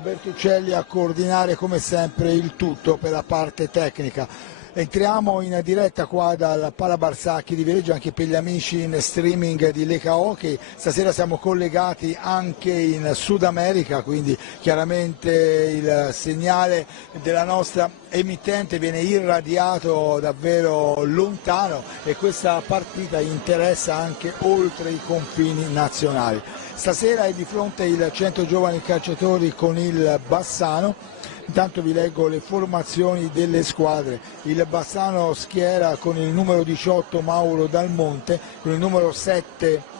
Bertuccelli a coordinare come sempre il tutto per la parte tecnica. Entriamo in diretta qua dal Pala Barsacchi di Viareggio anche per gli amici in streaming di Lega Hockey. Stasera siamo collegati anche in Sud America, quindi chiaramente il segnale della nostra emittente viene irradiato davvero lontano e questa partita interessa anche oltre i confini nazionali. Stasera è di fronte il Centro Giovani Calciatori con il Bassano. Intanto vi leggo le formazioni delle squadre. Il Bassano schiera con il numero 18 Mauro Dalmonte, con il numero 7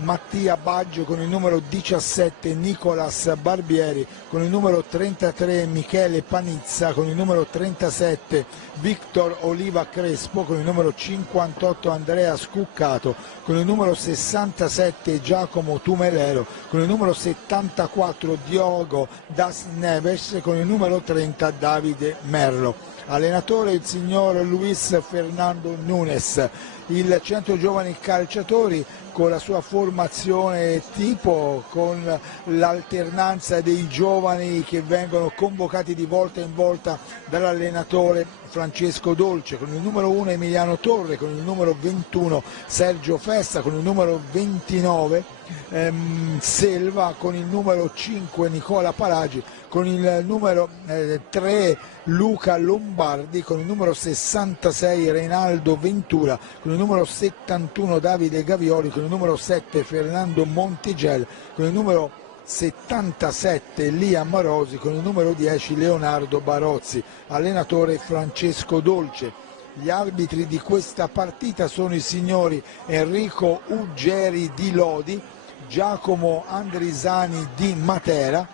Mattia Baggio, con il numero 17 Nicolas Barbieri, con il numero 33 Michele Panizza, con il numero 37 Victor Oliva Crespo, con il numero 58 Andrea Scuccato, con il numero 67 Giacomo Tumelero, con il numero 74 Diogo Das Neves, con il numero 30 Davide Merlo. Allenatore il signor Luis Fernando Nunes. Il Centro Giovani Calciatori con la sua formazione tipo, con l'alternanza dei giovani che vengono convocati di volta in volta dall'allenatore Francesco Dolce, con il numero 1 Emiliano Torre, con il numero 21 Sergio Festa, con il numero 29 Selva, con il numero 5 Nicola Palagi, con il numero 3 Luca Lombardi, con il numero 66 Reinaldo Ventura, con il numero 71 Davide Gavioli, con il numero 7 Fernando Montigel, con il numero 77 Liam Rosi, con il numero 10 Leonardo Barozzi, allenatore Francesco Dolce. Gli arbitri di questa partita sono i signori Enrico Uggeri di Lodi, Giacomo Andrisani di Matera,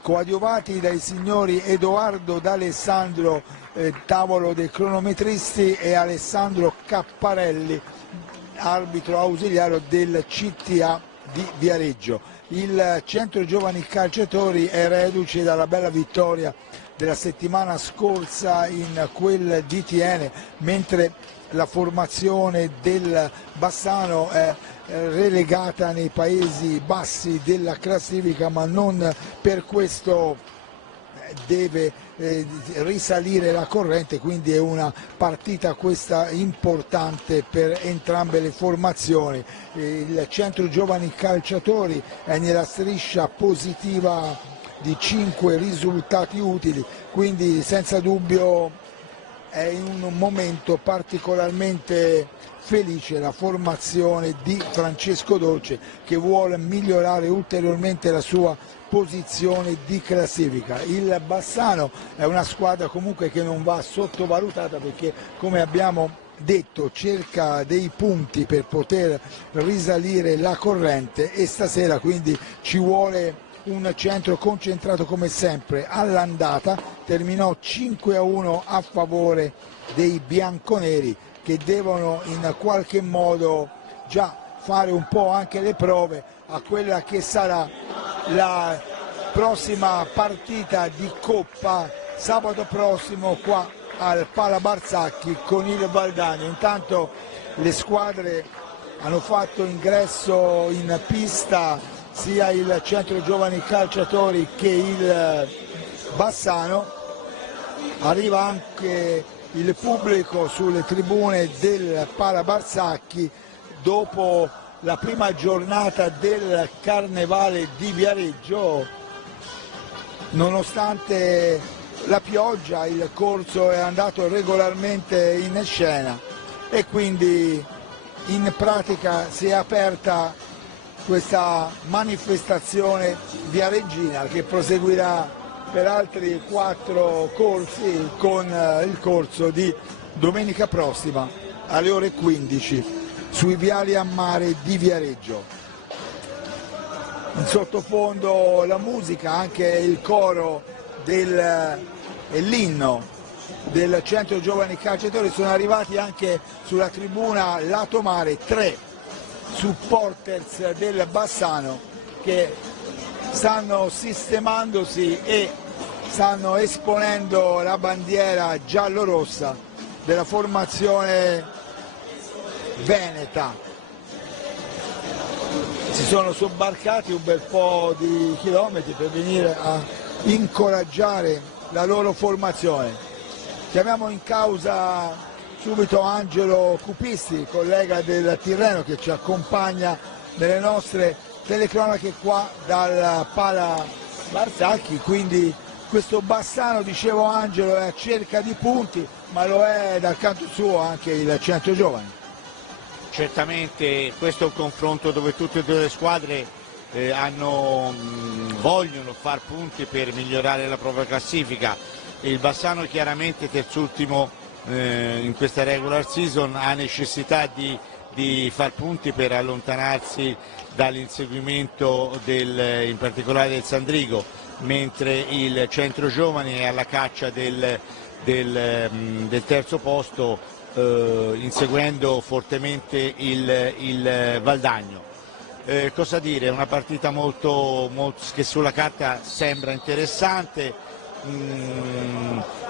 coadiuvati dai signori Edoardo D'Alessandro, tavolo dei cronometristi, e Alessandro Capparelli, arbitro ausiliario del CTA di Viareggio. Il Centro Giovani Calciatori è reduce dalla bella vittoria della settimana scorsa in quel DTN, mentre la formazione del Bassano è relegata nei paesi bassi della classifica, ma non per questo deve risalire la corrente, quindi è una partita questa importante per entrambe le formazioni. Il Centro Giovani Calciatori è nella striscia positiva di 5 risultati utili, quindi senza dubbio è in un momento particolarmente felice la formazione di Francesco Dolce, che vuole migliorare ulteriormente la sua posizione di classifica. Il Bassano è una squadra comunque che non va sottovalutata, perché, come abbiamo detto, cerca dei punti per poter risalire la corrente, e stasera quindi ci vuole un centro concentrato come sempre. All'andata terminò 5-1 a favore dei bianconeri, che devono in qualche modo già fare un po' anche le prove a quella che sarà la prossima partita di Coppa sabato prossimo qua al Pala Barsacchi con il Valdania. Intanto le squadre hanno fatto ingresso in pista, sia il Centro Giovani Calciatori che il Bassano. Arriva anche il pubblico sulle tribune del Pala Barsacchi dopo la prima giornata del Carnevale di Viareggio. Nonostante la pioggia, il corso è andato regolarmente in scena e quindi in pratica si è aperta questa manifestazione viareggina, che proseguirà per altri 4 corsi, con il corso di domenica prossima alle ore 15 sui viali a mare di Viareggio. In sottofondo la musica, anche il coro e l'inno del Centro Giovani Calciatori. Sono arrivati anche sulla tribuna lato mare 3 supporters del Bassano che stanno sistemandosi e stanno esponendo la bandiera giallo-rossa della formazione veneta. Si sono sobbarcati un bel po' di chilometri per venire a incoraggiare la loro formazione. Chiamiamo in causa subito Angelo Cupisti, collega del Tirreno, che ci accompagna nelle nostre telecronache qua dal Pala Barzanchi. Quindi questo Bassano, dicevo Angelo, è a cerca di punti, ma lo è dal canto suo anche il Centro Giovani. Certamente questo è un confronto dove tutte e due le squadre vogliono far punti per migliorare la propria classifica. Il Bassano chiaramente terzultimo in questa regular season ha necessità di far punti per allontanarsi dall'inseguimento in particolare del Sandrigo, mentre il Centro Giovani è alla caccia del terzo posto, inseguendo fortemente il Valdagno. Cosa dire? Una partita che sulla carta sembra interessante.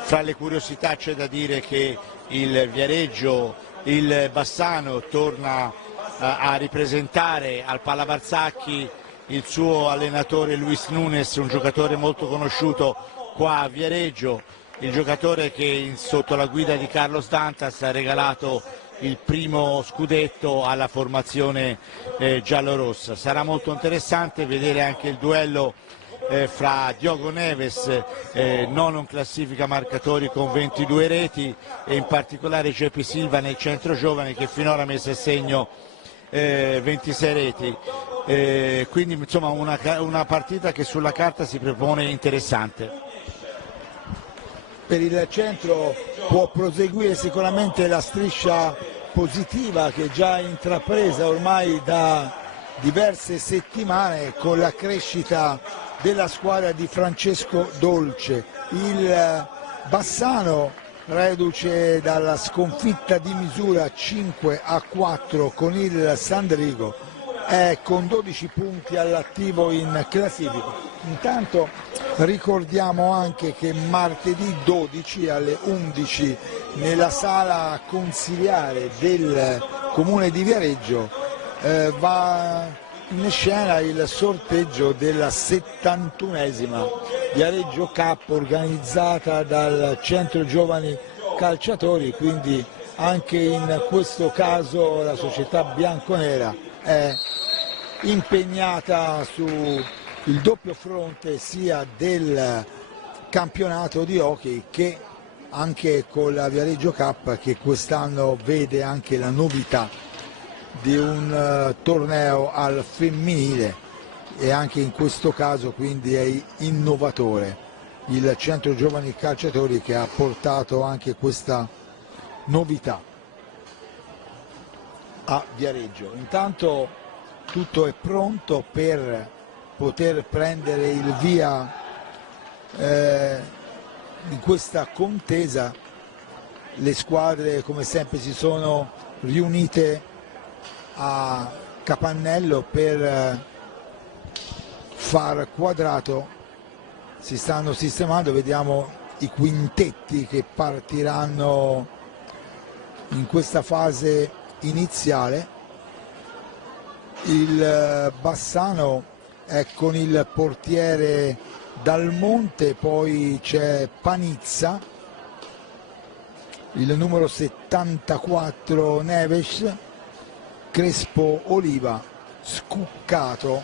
Fra le curiosità c'è da dire che il Bassano torna a ripresentare al Pala Barzanchi il suo allenatore Luis Nunes, un giocatore molto conosciuto qua a Viareggio, il giocatore che sotto la guida di Carlos Dantas ha regalato il primo scudetto alla formazione giallorossa. Sarà molto interessante vedere anche il duello fra Diogo Neves, nono in classifica marcatori con 22 reti, e in particolare Geppi Silva nel Centro Giovani, che finora ha messo a segno 26 reti. Quindi insomma una partita che sulla carta si propone interessante. Per il centro può proseguire sicuramente la striscia positiva che è già intrapresa ormai da diverse settimane con la crescita della squadra di Francesco Dolce. Il Bassano, reduce dalla sconfitta di misura 5-4 con il Sandrigo, è con 12 punti all'attivo in classifica. Intanto ricordiamo anche che martedì 12 alle 11 nella sala consiliare del Comune di Viareggio va in scena il sorteggio della 71esima Viareggio Cup organizzata dal Centro Giovani Calciatori, quindi anche in questo caso la società bianconera è impegnata sul doppio fronte sia del campionato di hockey che anche con la Viareggio Cup, che quest'anno vede anche la novità di un torneo al femminile, e anche in questo caso quindi è innovatore il Centro Giovani Calciatori, che ha portato anche questa novità a Viareggio. Intanto tutto è pronto per poter prendere il via in questa contesa. Le squadre come sempre si sono riunite a Capannello per far quadrato, si stanno sistemando, vediamo i quintetti che partiranno in questa fase iniziale. Il Bassano è con il portiere Dalmonte, poi c'è Panizza, il numero 74 Neves, Crespo Oliva, Scuccato,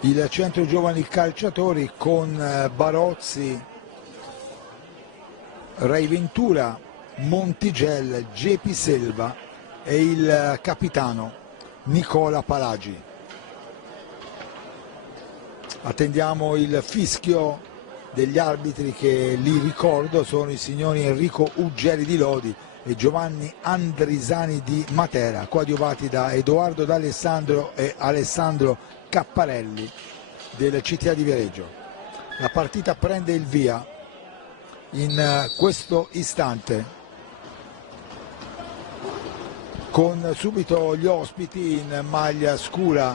il Centro Giovani Calciatori con Barozzi, Rai Ventura, Montigel, Geppi Selva e il capitano Nicola Palagi. Attendiamo il fischio degli arbitri, che li ricordo sono i signori Enrico Uggeri di Lodi e Giovanni Andrisani di Matera, coadiuvati da Edoardo D'Alessandro e Alessandro Capparelli del CTA di Viareggio. La partita prende il via in questo istante con subito gli ospiti in maglia scura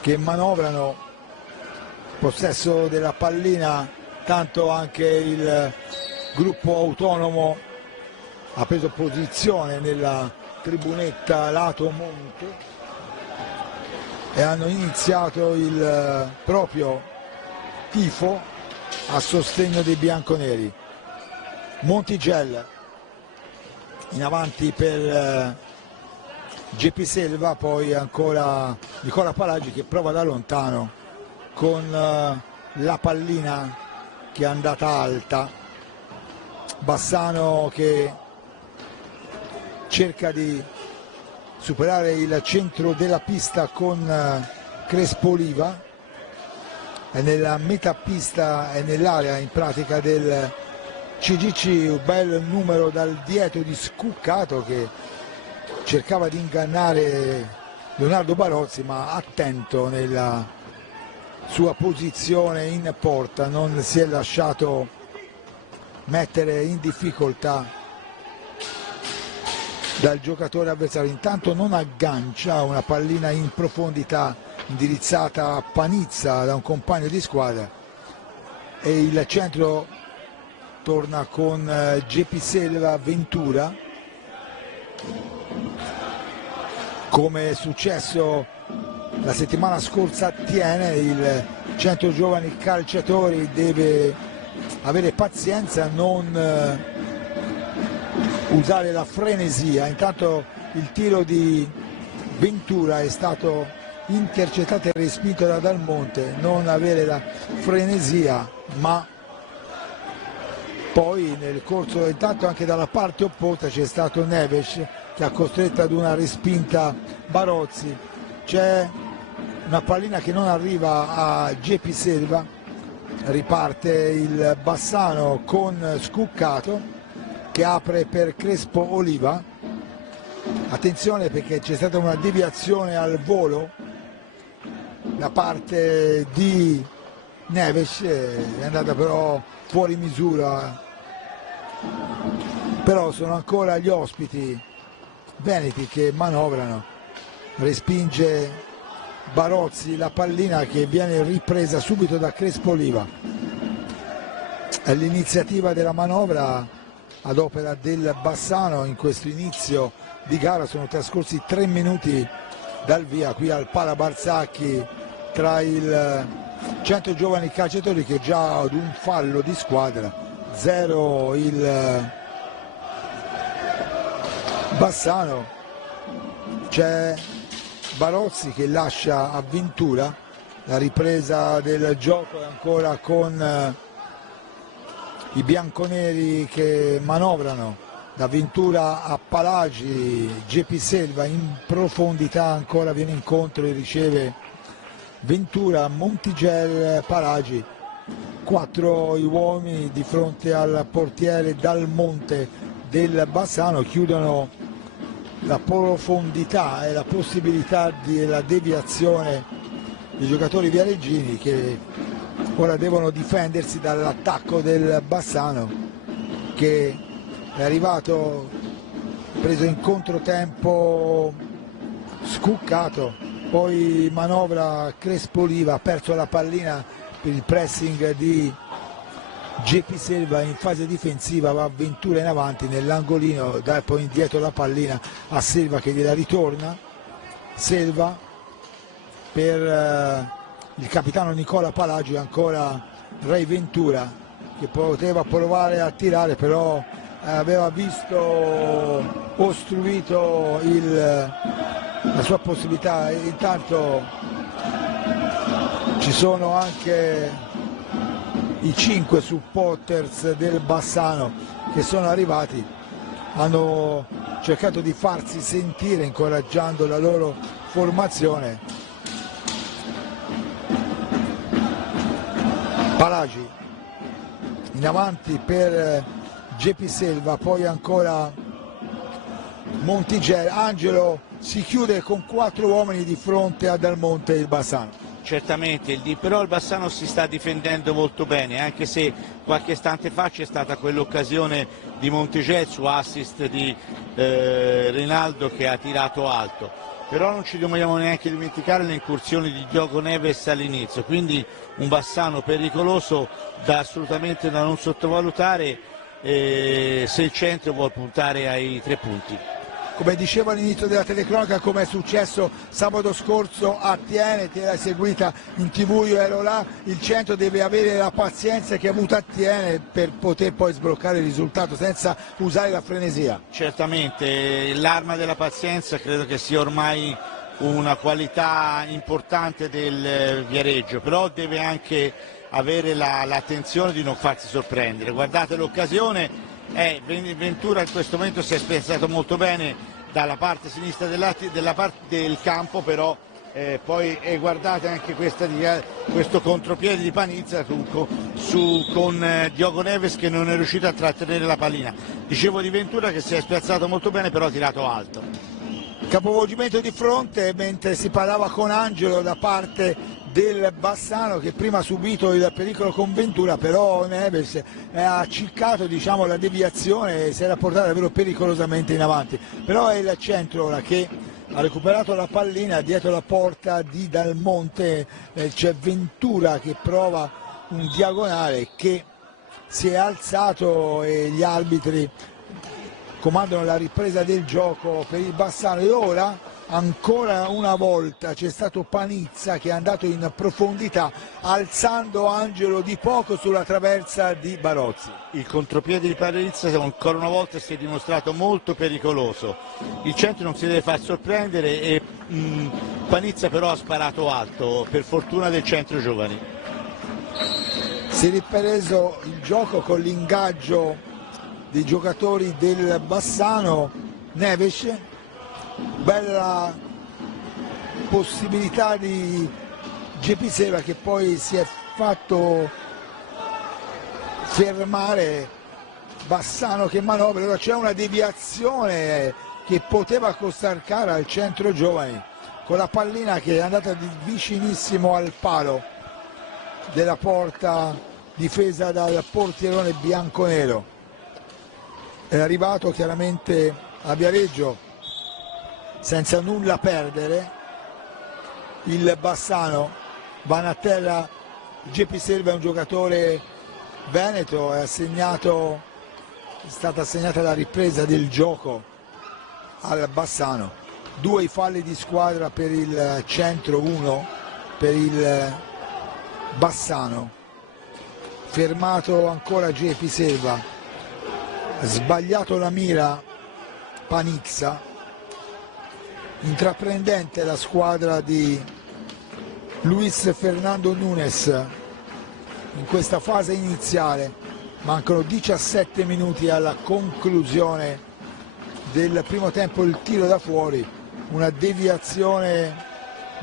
che manovrano, possesso della pallina, tanto anche il gruppo autonomo ha preso posizione nella tribunetta lato monte. e hanno iniziato il proprio tifo a sostegno dei bianconeri. Montigel in avanti per GP Selva, poi ancora Nicola Palagi che prova da lontano con la pallina che è andata alta. Bassano che cerca di superare il centro della pista con Crespo Oliva, è nella metapista e nell'area in pratica del CGC. Un bel numero dal dietro di Scuccato che cercava di ingannare Leonardo Barozzi, ma attento nella sua posizione in porta, non si è lasciato mettere in difficoltà dal giocatore avversario. Intanto non aggancia una pallina in profondità indirizzata a Panizza da un compagno di squadra e il centro torna con GP Selva Ventura. Come è successo la settimana scorsa a Tiene, il centro giovani calciatori deve avere pazienza, non usare la frenesia. Intanto il tiro di Ventura è stato intercettato e respinto da Dal Monte, non avere la frenesia, ma poi nel corso, intanto anche dalla parte opposta c'è stato Neves che ha costretto ad una respinta Barozzi. C'è una pallina che non arriva a GP Selva, riparte il Bassano con Scuccato che apre per Crespo Oliva. Attenzione perché c'è stata una deviazione al volo da parte di Neves, è andata però fuori misura, però sono ancora gli ospiti veneti che manovrano. Respinge Barozzi la pallina che viene ripresa subito da Crespo Oliva. È l'iniziativa della manovra ad opera del Bassano in questo inizio di gara. Sono trascorsi 3 minuti dal via qui al Pala Barsacchi tra il centro giovani calciatori che già ad un fallo di squadra, 0 il Bassano. C'è Barozzi che lascia a Ventura, la ripresa del gioco è ancora con i bianconeri che manovrano da Ventura a Palagi. GP Selva in profondità ancora viene incontro e riceve Ventura, Montigel, Palagi, 4 gli uomini di fronte al portiere Dal Monte del Bassano, chiudono la profondità e la possibilità della deviazione dei giocatori viareggini che ora devono difendersi dall'attacco del Bassano che è arrivato, preso in controtempo Scuccato, poi manovra Crespo Oliva, ha perso la pallina per il pressing di GP Selva in fase difensiva, va Ventura in avanti nell'angolino, dà poi indietro la pallina a Selva che gliela ritorna. Selva per il capitano Nicola Palagi, ancora Ray Ventura che poteva provare a tirare, però aveva visto ostruito la sua possibilità. Intanto ci sono anche i 5 supporters del Bassano che sono arrivati, hanno cercato di farsi sentire incoraggiando la loro formazione. Palagi in avanti per GP Selva, poi ancora Montigel. Angelo si chiude con 4 uomini di fronte a Dal Monte e il Bassano. Certamente, però il Bassano si sta difendendo molto bene, anche se qualche istante fa c'è stata quell'occasione di Montigel su assist di Rinaldo che ha tirato alto, però non ci dobbiamo neanche dimenticare le incursioni di Diogo Neves all'inizio, quindi un Bassano pericoloso assolutamente da non sottovalutare se il centro vuole puntare ai 3 punti. come dicevo all'inizio della telecronaca, come è successo sabato scorso a Thiene, te l'hai seguita in TV, io ero là, il centro deve avere la pazienza che ha avuto a Thiene per poter poi sbloccare il risultato senza usare la frenesia. Certamente l'arma della pazienza credo che sia ormai una qualità importante del Viareggio, però deve anche avere l'attenzione di non farsi sorprendere. Guardate l'occasione, Ventura in questo momento si è spezzato molto bene dalla parte sinistra della parte del campo, però poi guardate anche questo contropiede di Panizza con Diogo Neves che non è riuscito a trattenere la pallina. Dicevo di Ventura che si è spiazzato molto bene, però ha tirato alto. Capovolgimento di fronte mentre si parlava con Angelo da parte del Bassano, che prima ha subito il pericolo con Ventura, però Neves ha ciccato, diciamo, la deviazione e si era portato davvero pericolosamente in avanti. Però è il centro ora che ha recuperato la pallina dietro la porta di Dal Monte, c'è Ventura che prova un diagonale che si è alzato e gli arbitri comandano la ripresa del gioco per il Bassano. E ora ancora una volta c'è stato Panizza che è andato in profondità alzando Angelo di poco sulla traversa di Barozzi. Il contropiede di Panizza ancora una volta si è dimostrato molto pericoloso, il centro non si deve far sorprendere e Panizza però ha sparato alto, per fortuna del centro giovani. Si è ripreso il gioco con l'ingaggio dei giocatori del Bassano. Neves, bella possibilità di Gepiseva che poi si è fatto fermare, Bassano che manovra, ora c'è una deviazione che poteva costar cara al centro giovani con la pallina che è andata vicinissimo al palo della porta difesa dal portierone bianconero. È arrivato chiaramente a Viareggio senza nulla perdere il Bassano. Vanatella Gepiseva è un giocatore veneto, è stata assegnata la ripresa del gioco al Bassano. 2 i falli di squadra per il centro, 1 per il Bassano. Fermato ancora Gepiseva, sbagliato la mira Panizza. Intraprendente la squadra di Luis Fernando Nunes in questa fase iniziale. Mancano 17 minuti alla conclusione del primo tempo. Il tiro da fuori, una deviazione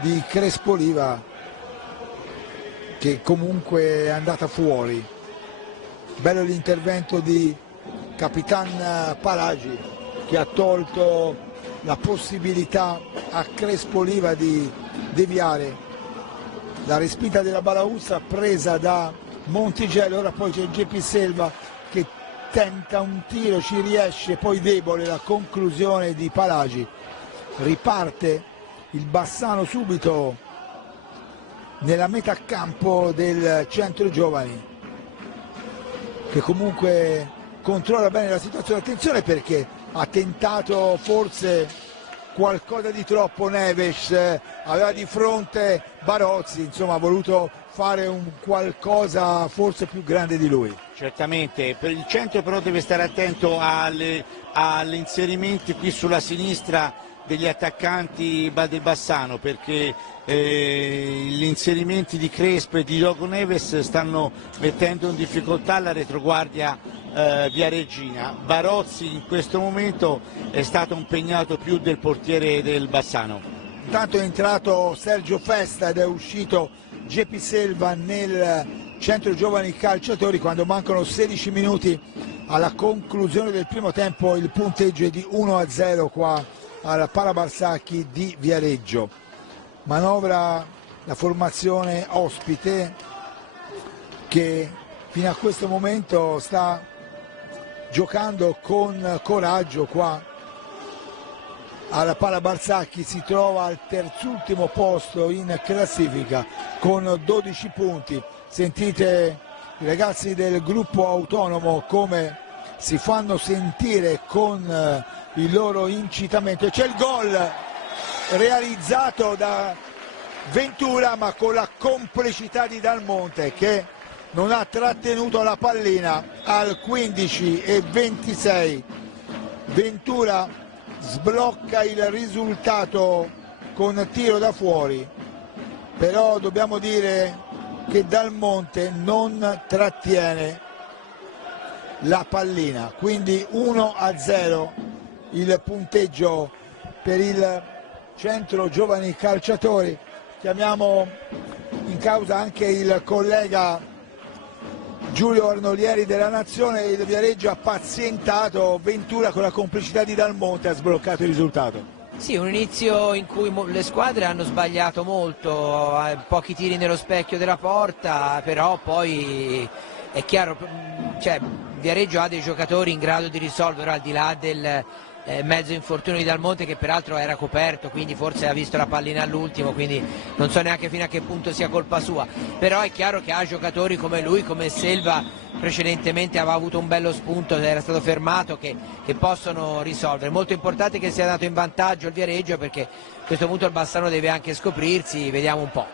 di Crespoliva che comunque è andata fuori. Bello l'intervento di Capitan Palagi che ha tolto la possibilità a Crespoliva di deviare. La respinta della balaustra presa da Montigello, ora poi c'è Gepiseva che tenta un tiro, ci riesce, poi debole la conclusione di Palagi. Riparte il Bassano subito nella metà campo del centro giovani che comunque controlla bene la situazione. Attenzione perché ha tentato forse qualcosa di troppo Neves, aveva di fronte Barozzi, insomma ha voluto fare un qualcosa forse più grande di lui. Certamente, per il centro però deve stare attento agli inserimenti qui sulla sinistra degli attaccanti del Bassano, perché gli inserimenti di Crespo e di Diogo Neves stanno mettendo in difficoltà la retroguardia viareggina. Barozzi in questo momento è stato impegnato più del portiere del Bassano. Intanto è entrato Sergio Festa ed è uscito Gepiseva nel centro giovani calciatori quando mancano 16 minuti alla conclusione del primo tempo. Il punteggio è di 1-0 qua al Palabarsacchi di Viareggio. Manovra la formazione ospite che fino a questo momento sta giocando con coraggio qua al Palabarsacchi. Si trova al terzultimo posto in classifica con 12 punti. Sentite i ragazzi del gruppo autonomo come si fanno sentire con il loro incitamento, e c'è il gol realizzato da Ventura, ma con la complicità di Dal Monte, che non ha trattenuto la pallina. Al 15:26 Ventura sblocca il risultato con tiro da fuori, però dobbiamo dire che Dal Monte non trattiene la pallina, quindi 1-0 il punteggio per il Centro Giovani Calciatori. Chiamiamo in causa anche il collega Giulio Arnolieri della Nazione. Il Viareggio ha pazientato, Ventura con la complicità di Dal Monte ha sbloccato il risultato. Sì, un inizio in cui le squadre hanno sbagliato molto, pochi tiri nello specchio della porta, però poi è chiaro, cioè, Viareggio ha dei giocatori in grado di risolvere, al di là del mezzo infortunio di Dal Monte, che peraltro era coperto, quindi forse ha visto la pallina all'ultimo, quindi non so neanche fino a che punto sia colpa sua, però è chiaro che ha giocatori come lui, come Selva precedentemente aveva avuto un bello spunto, era stato fermato, che possono risolvere. Molto importante che sia andato in vantaggio il Viareggio, perché a questo punto il Bassano deve anche scoprirsi, vediamo un po'.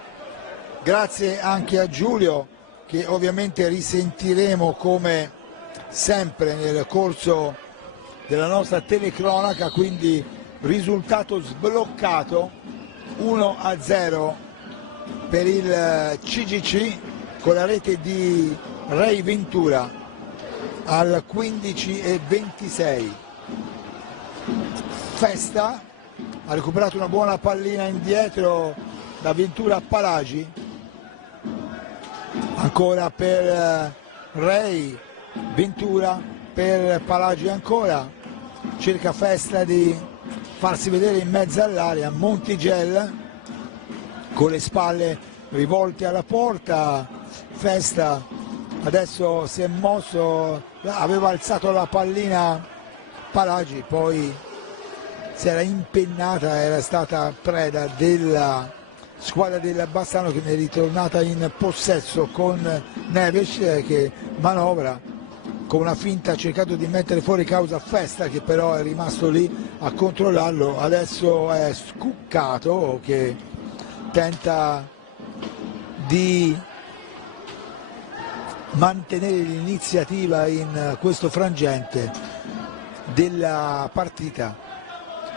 Grazie anche a Giulio, che ovviamente risentiremo come sempre nel corso della nostra telecronaca. Quindi risultato sbloccato, 1-0 per il CGC con la rete di Ray Ventura al 15:26. Festa ha recuperato una buona pallina indietro da Ventura a Palagi, ancora per Ray Ventura, per Palagi ancora, cerca Festa di farsi vedere in mezzo all'area. Montigel con le spalle rivolte alla porta, Festa adesso si è mosso, aveva alzato la pallina Palagi, poi si era impennata, era stata preda della squadra del Bassano, che ne è ritornata in possesso con Neves, che manovra con una finta, ha cercato di mettere fuori causa Festa, che però è rimasto lì a controllarlo. Adesso è Scuccato che tenta di mantenere l'iniziativa in questo frangente della partita,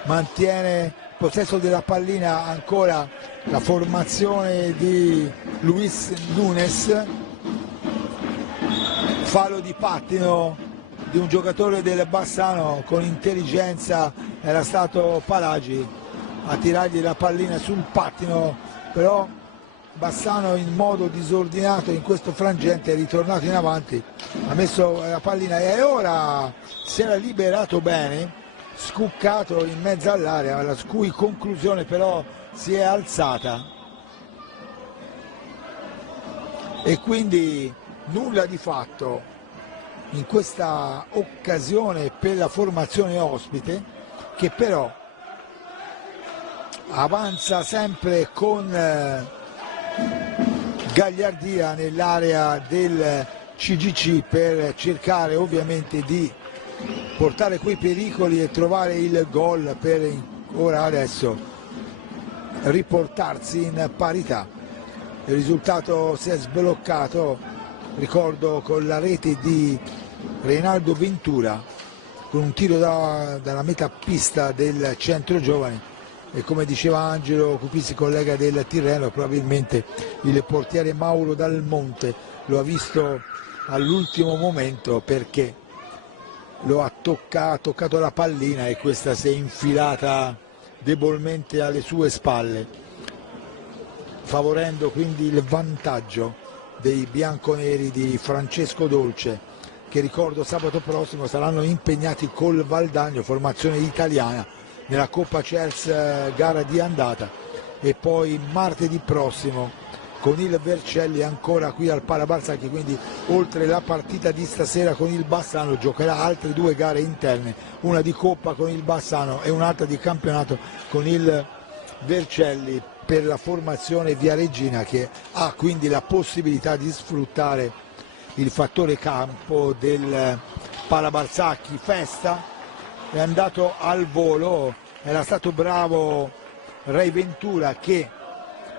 mantiene possesso della pallina ancora la formazione di Luis Nunes. Fallo di pattino di un giocatore del Bassano, con intelligenza era stato Palagi a tirargli la pallina sul pattino, però Bassano in modo disordinato in questo frangente è ritornato in avanti, ha messo la pallina e ora si era liberato bene, Scuccato in mezzo all'area, la cui conclusione però si è alzata, e quindi nulla di fatto in questa occasione per la formazione ospite, che però avanza sempre con gagliardia nell'area del CGC per cercare ovviamente di portare quei pericoli e trovare il gol per ora adesso riportarsi in parità. Il risultato si è sbloccato, ricordo, con la rete di Reinaldo Ventura, con un tiro dalla metà pista del Centro Giovani, e come diceva Angelo Cupizzi, collega del Tirreno, probabilmente il portiere Mauro Dal Monte lo ha visto all'ultimo momento, perché lo ha toccato la pallina e questa si è infilata debolmente alle sue spalle, favorendo quindi il vantaggio dei bianconeri di Francesco Dolce, che ricordo sabato prossimo saranno impegnati col Valdagno, formazione italiana, nella Coppa Chels gara di andata, e poi martedì prossimo con il Vercelli ancora qui al Palabarsacchi. Quindi oltre la partita di stasera con il Bassano giocherà altre due gare interne, una di Coppa con il Bassano e un'altra di campionato con il Vercelli, per la formazione viareggina, che ha quindi la possibilità di sfruttare il fattore campo del Pala Barsacchi, Festa, è andato al volo, era stato bravo Ray Ventura che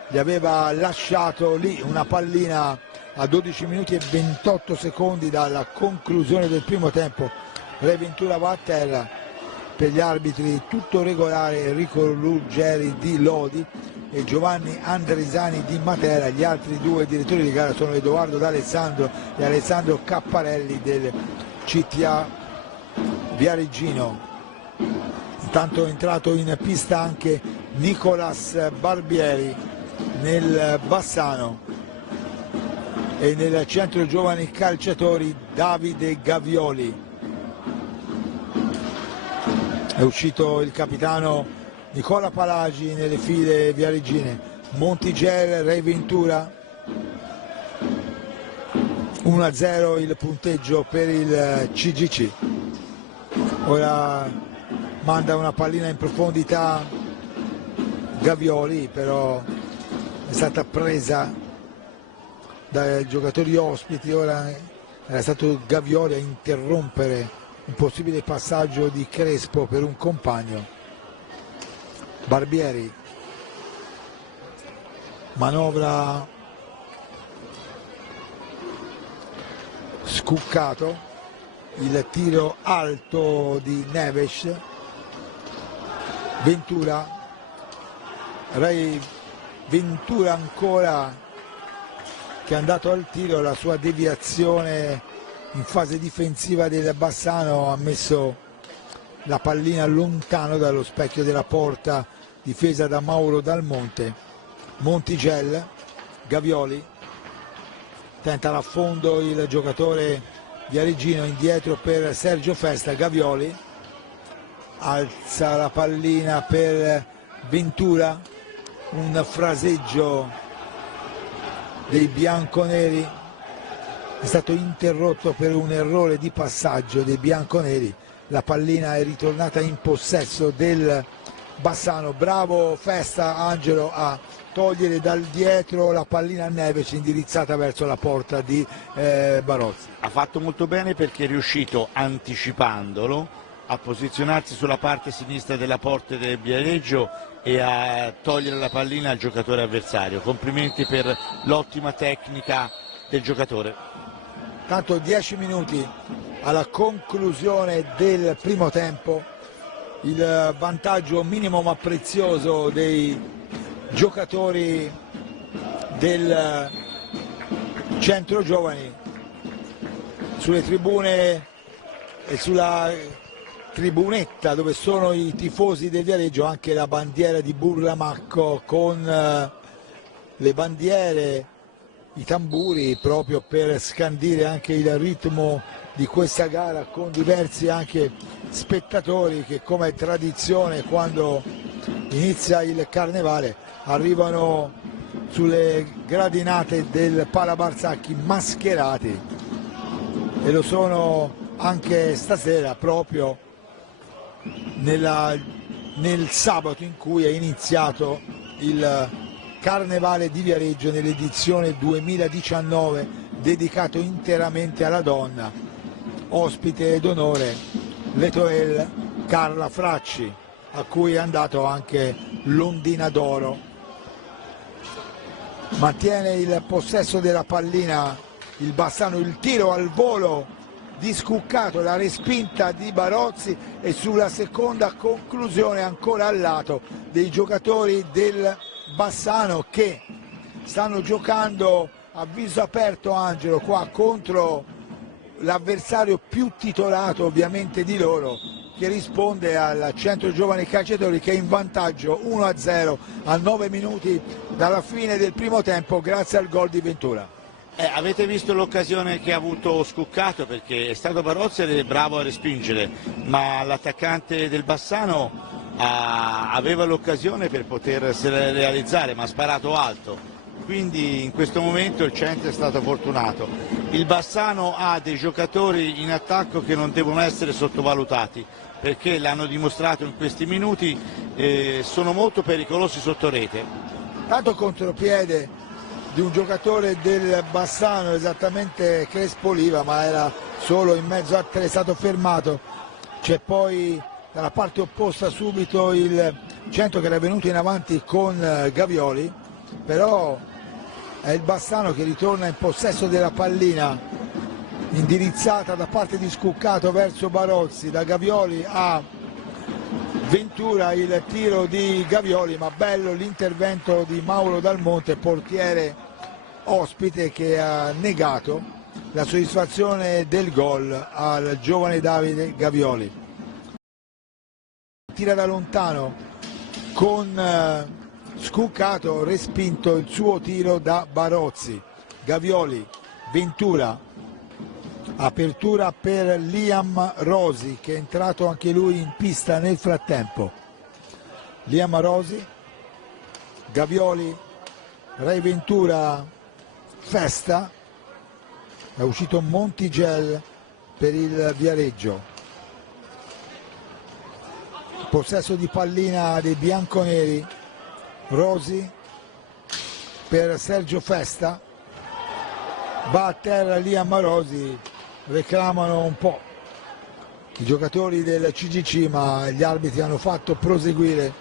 gli aveva lasciato lì una pallina a 12 minuti e 28 secondi dalla conclusione del primo tempo. Ray Ventura va a terra, per gli arbitri tutto regolare Enrico Ruggeri di Lodi e Giovanni Andresani di Matera. Gli altri due direttori di gara sono Edoardo D'Alessandro e Alessandro Capparelli del CTA Viareggino. Intanto è entrato in pista anche Nicolas Barbieri nel Bassano e nel centro giovani calciatori Davide Gavioli. È uscito il capitano Nicola Palagi nelle file viareggine. Montigel, Ray Ventura, 1-0 il punteggio per il CGC. Ora manda una pallina in profondità Gavioli, però è stata presa dai giocatori ospiti. Ora era stato Gavioli a interrompere un possibile passaggio di Crespo per un compagno. Barbieri manovra Scuccato, il tiro alto di Neves, Ventura, Ray Ventura ancora che è andato al tiro, la sua deviazione in fase difensiva del Bassano ha messo la pallina lontano dallo specchio della porta difesa da Mauro Dalmonte. Montigel, Gavioli, tenta l'affondo il giocatore viareggino, indietro per Sergio Festa. Gavioli alza la pallina per Ventura, un fraseggio dei bianconeri è stato interrotto per un errore di passaggio dei bianconeri. La pallina è ritornata in possesso del Bassano. Bravo Festa Angelo a togliere dal dietro la pallina a Neves indirizzata verso la porta di Barozzi. Ha fatto molto bene perché è riuscito, anticipandolo, a posizionarsi sulla parte sinistra della porta del Viareggio e a togliere la pallina al giocatore avversario. Complimenti per l'ottima tecnica del giocatore. Tanto 10 minuti alla conclusione del primo tempo, il vantaggio minimo ma prezioso dei giocatori del centro giovani. Sulle tribune e sulla tribunetta dove sono i tifosi del Viareggio anche la bandiera di Burlamacco con le bandiere, i tamburi, proprio per scandire anche il ritmo di questa gara, con diversi anche spettatori che, come tradizione, quando inizia il carnevale arrivano sulle gradinate del Pala Barsacchi mascherati, e lo sono anche stasera, proprio nel sabato in cui è iniziato il Carnevale di Viareggio nell'edizione 2019 dedicato interamente alla donna. Ospite d'onore l'Etoile Carla Fracci, a cui è andato anche l'Ondina d'Oro. Mantiene il possesso della pallina il Bassano, il tiro al volo di Scuccato, la respinta di Barozzi, e sulla seconda conclusione ancora al lato dei giocatori del Bassano che stanno giocando a viso aperto, Angelo, qua contro l'avversario più titolato ovviamente di loro, che risponde al centro giovani calciatori, che è in vantaggio 1-0 a 9 minuti dalla fine del primo tempo grazie al gol di Ventura. Avete visto l'occasione che ha avuto Scuccato, perché è stato Barozzi ed è bravo a respingere, ma l'attaccante del Bassano aveva l'occasione per potersela realizzare, ma ha sparato alto, quindi in questo momento il centro è stato fortunato. Il Bassano ha dei giocatori in attacco che non devono essere sottovalutati, perché l'hanno dimostrato in questi minuti, sono molto pericolosi sotto rete. Tanto contropiede di un giocatore del Bassano, esattamente Crespo Oliva, ma era solo in mezzo a tre, è stato fermato. C'è poi dalla parte opposta subito il centro che era venuto in avanti con Gavioli, però è il Bassano che ritorna in possesso della pallina indirizzata da parte di Scuccato verso Barozzi, da Gavioli a Ventura, il tiro di Gavioli, ma bello l'intervento di Mauro Dal Monte, portiere ospite, che ha negato la soddisfazione del gol al giovane Davide Gavioli. Tira da lontano con Scuccato, respinto il suo tiro da Barozzi. Gavioli, Ventura, apertura per Liam Rosi che è entrato anche lui in pista nel frattempo. Liam Rosi, Gavioli, Ray Ventura, Festa, è uscito Montigel per il Viareggio. Possesso di pallina dei bianconeri, Rosi per Sergio Festa, va a terra Liam Rosi, reclamano un po' i giocatori del CGC, ma gli arbitri hanno fatto proseguire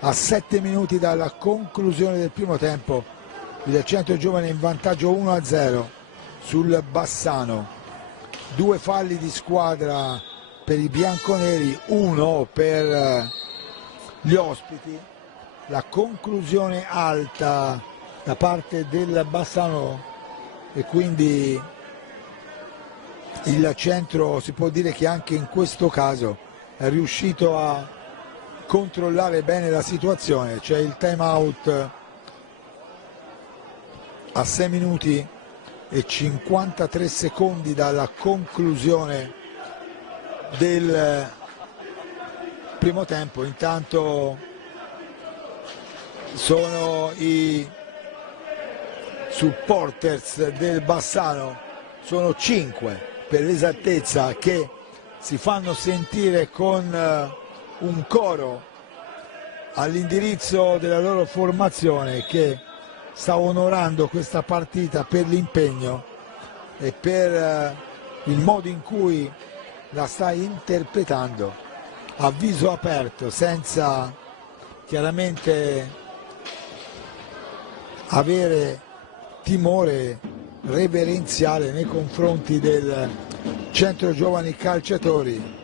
a 7 minuti dalla conclusione del primo tempo il Centro Giovani in vantaggio 1-0 sul Bassano. 2 falli di squadra per i bianconeri, 1 per gli ospiti. La conclusione alta da parte del Bassano e quindi il centro, si può dire che anche in questo caso è riuscito a controllare bene la situazione. C'è il time out a 6 minuti e 53 secondi dalla conclusione del primo tempo. Intanto sono i supporters del Bassano, sono 5 per l'esattezza, che si fanno sentire con un coro all'indirizzo della loro formazione, che sta onorando questa partita per l'impegno e per il modo in cui la sta interpretando, a viso aperto, senza chiaramente avere timore reverenziale nei confronti del Centro Giovani Calciatori,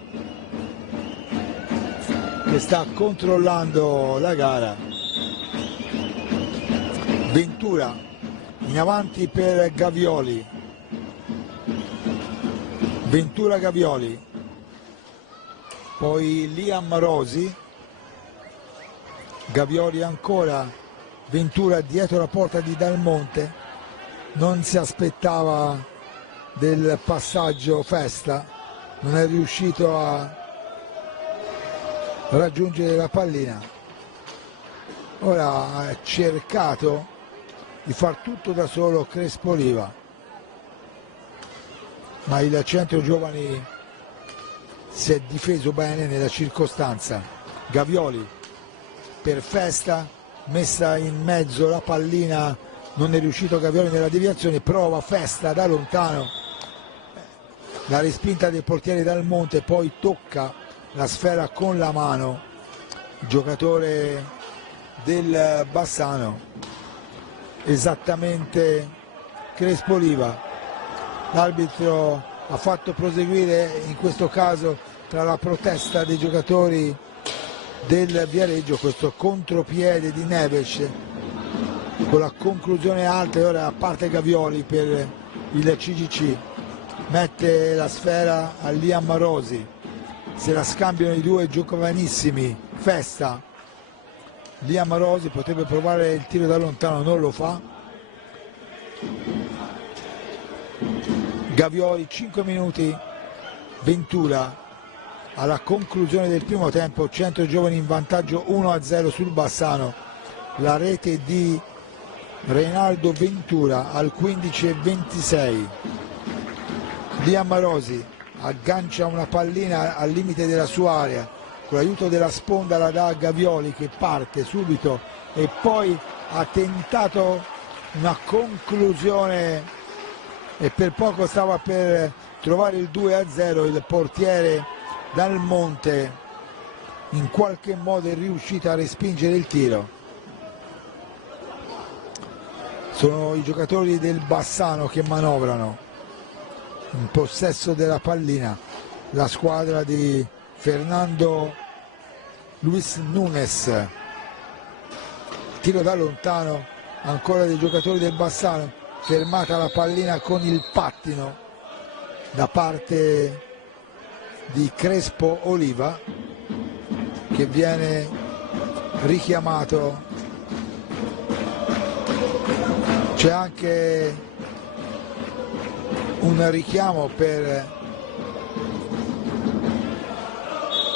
che sta controllando la gara. Ventura in avanti per Gavioli, Ventura Gavioli, poi Liam Rosi, Gavioli ancora, Ventura dietro la porta di Dal Monte, non si aspettava del passaggio Festa, non è riuscito a raggiungere la pallina. Ora ha cercato di far tutto da solo Crespo Oliva, ma il Centro Giovani si è difeso bene nella circostanza. Gavioli per Festa, messa in mezzo la pallina, non è riuscito Gavioli nella deviazione, prova Festa da lontano, la respinta dei portieri Dal Monte, poi tocca la sfera con la mano il giocatore del Bassano, esattamente Crespo Oliva. L'arbitro ha fatto proseguire in questo caso, tra la protesta dei giocatori del Viareggio, questo contropiede di Neves con la conclusione alta. E ora parte Gavioli per il CGC, mette la sfera a Liam Rosi, se la scambiano i due giovanissimi. Festa, Liam Rosi potrebbe provare il tiro da lontano, non lo fa. Gavioli, 5 minuti, Ventura alla conclusione del primo tempo, Centro Giovani in vantaggio 1-0 sul Bassano. La rete di Reinaldo Ventura al 15:26. Liam Rosi aggancia una pallina al limite della sua area, con l'aiuto della sponda la dà a Gavioli, che parte subito e poi ha tentato una conclusione e per poco stava per trovare il 2-0, il portiere Dal Monte in qualche modo è riuscito a respingere il tiro. Sono i giocatori del Bassano che manovrano in possesso della pallina, la squadra di Fernando Luis Nunes. Tiro da lontano ancora dei giocatori del Bassano, fermata la pallina con il pattino da parte di Crespo Oliva, che viene richiamato. C'è anche un richiamo per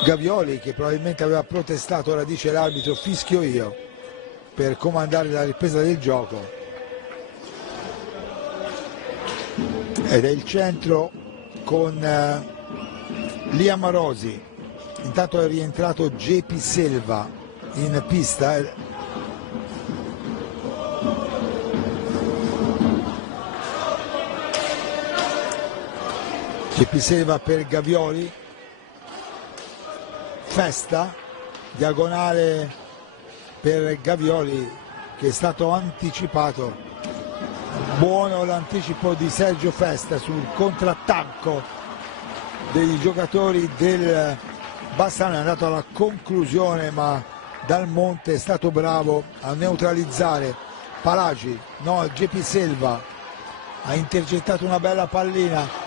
Gavioli, che probabilmente aveva protestato. Ora dice l'arbitro fischio io, per comandare la ripresa del gioco, ed è il centro con Liam Rosi. Intanto è rientrato JP Silva in pista. JP Silva per Gavioli, Festa, diagonale per Gavioli che è stato anticipato. Buono l'anticipo di Sergio Festa sul contrattacco dei giocatori del Bassano, è andato alla conclusione, ma Dal Monte è stato bravo a neutralizzare Palagi. No, JP Silva ha intercettato una bella pallina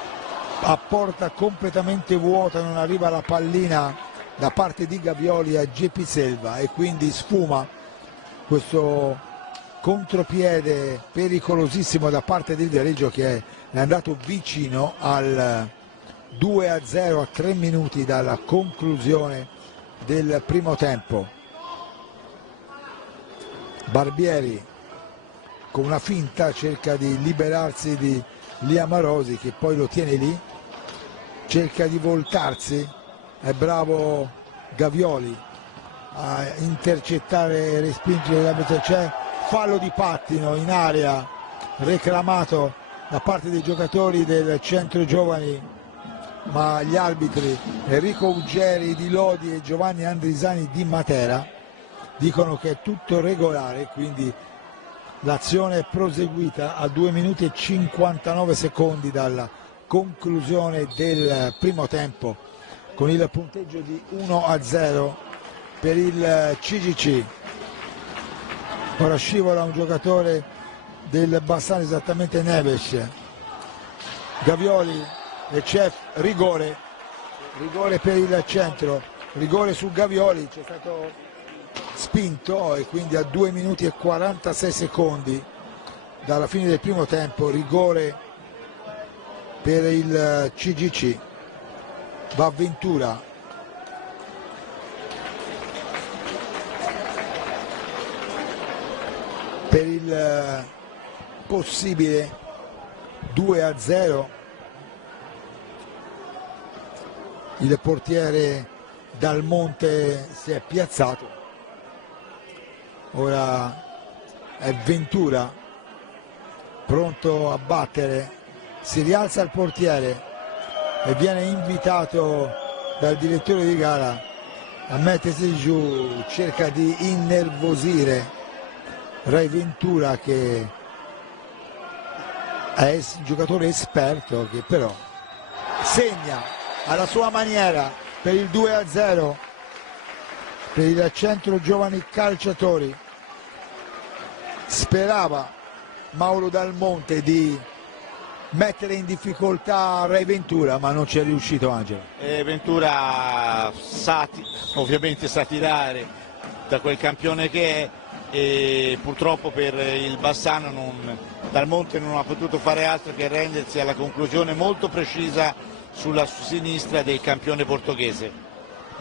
a porta completamente vuota, non arriva la pallina da parte di Gavioli a JP Silva e quindi sfuma questo contropiede pericolosissimo da parte del Viareggio, che è andato vicino al 2-0 a 3 minuti dalla conclusione del primo tempo. Barbieri con una finta cerca di liberarsi di Liam Rosi, che poi lo tiene lì, cerca di voltarsi. È bravo Gavioli a intercettare e respingere l'arbitro. C'è fallo di pattino in area reclamato da parte dei giocatori del centro giovani, ma gli arbitri Enrico Uggeri di Lodi e Giovanni Andrisani di Matera dicono che è tutto regolare, quindi l'azione è proseguita a 2 minuti e 59 secondi dalla conclusione del primo tempo, con il punteggio di 1-0 per il CGC. Ora scivola un giocatore del Bassano, esattamente Neves. Gavioli e c'è rigore per il centro, rigore su Gavioli, c'è stato spinto e quindi a 2 minuti e 46 secondi dalla fine del primo tempo rigore per il CGC. Va Ventura, per il possibile 2-0. Il portiere Dal Monte si è piazzato, ora è Ventura pronto a battere, si rialza il portiere e viene invitato dal direttore di gara a mettersi giù, cerca di innervosire Ray Ventura, che è un giocatore esperto, che però segna alla sua maniera per il 2-0 per il centro giovani calciatori. Sperava Mauro Dal Monte di mettere in difficoltà Ray Ventura, ma non ci è riuscito Angelo. Ventura ovviamente sa tirare da quel campione che è, e purtroppo per il Bassano Dal Monte non ha potuto fare altro che rendersi alla conclusione molto precisa sulla sinistra del campione portoghese.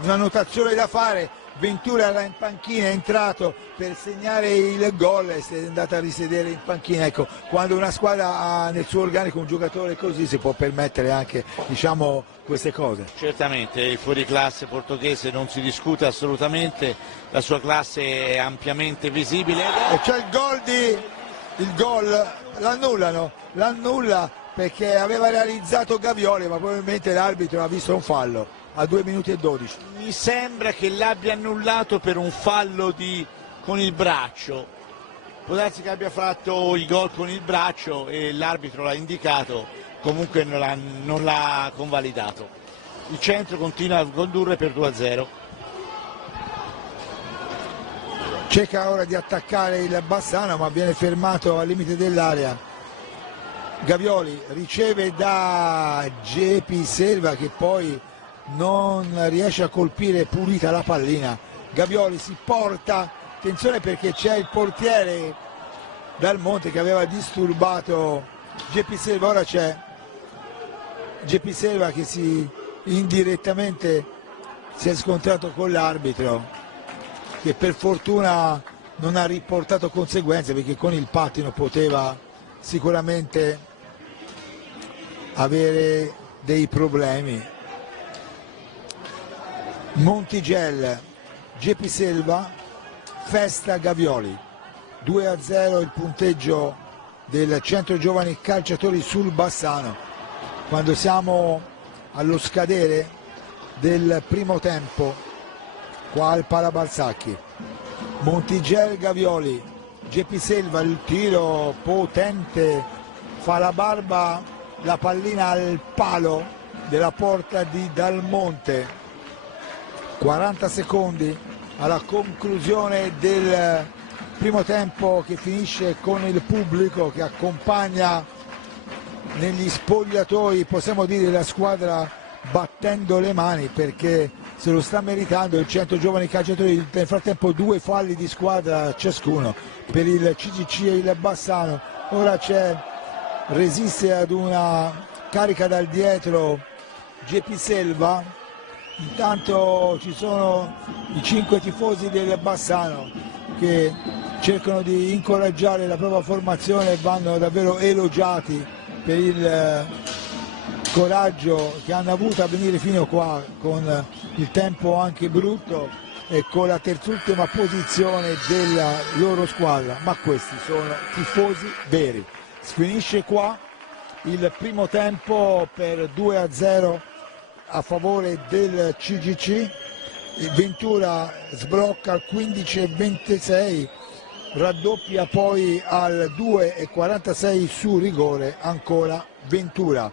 Una notazione da fare: Ventura era in panchina, è entrato per segnare il gol e si è andato a risedere in panchina. Ecco, quando una squadra ha nel suo organico un giocatore così si può permettere anche, diciamo, queste cose. Certamente il fuoriclasse portoghese non si discute assolutamente, la sua classe è ampiamente visibile. E c'è il gol l'annulla perché aveva realizzato Gavioli, ma probabilmente l'arbitro ha visto un fallo a 2 minuti e 12. Mi sembra che l'abbia annullato per un fallo con il braccio. Può darsi che abbia fatto il gol con il braccio e l'arbitro l'ha indicato, comunque non l'ha convalidato. Il centro continua a condurre per 2-0. Cerca ora di attaccare il Bassano, ma viene fermato al limite dell'area. Gavioli riceve da Gepi Selva, che poi non riesce a colpire pulita la pallina. Gavioli si porta, attenzione perché c'è il portiere Dal Monte che aveva disturbato Gepi Selva. Ora c'è Gepi Selva che indirettamente si è scontrato con l'arbitro, che per fortuna non ha riportato conseguenze, perché con il pattino poteva sicuramente avere dei problemi. Montigel, Gepi Selva, Festa, Gavioli. 2-0 il punteggio del Centro Giovani Calciatori sul Bassano, quando siamo allo scadere del primo tempo qua al Palabarsacchi. Montigel, Gavioli, Gepi Selva, il tiro potente, fa la barba, la pallina al palo della porta di Dal Monte. 40 secondi alla conclusione del primo tempo, che finisce con il pubblico che accompagna negli spogliatoi, possiamo dire, la squadra battendo le mani, perché se lo sta meritando il Centro Giovani Calciatori. Nel frattempo 2 falli di squadra ciascuno per il CGC e il Bassano. Ora resiste ad una carica dal dietro Gepi Selva. Intanto ci sono i 5 tifosi del Bassano che cercano di incoraggiare la propria formazione e vanno davvero elogiati per il coraggio che hanno avuto a venire fino qua con il tempo anche brutto e con la terzultima posizione della loro squadra. Ma questi sono tifosi veri. Si finisce qua il primo tempo per 2-0 a favore del CGC. Ventura sblocca al 15-26, raddoppia poi al 2-46 su rigore ancora Ventura.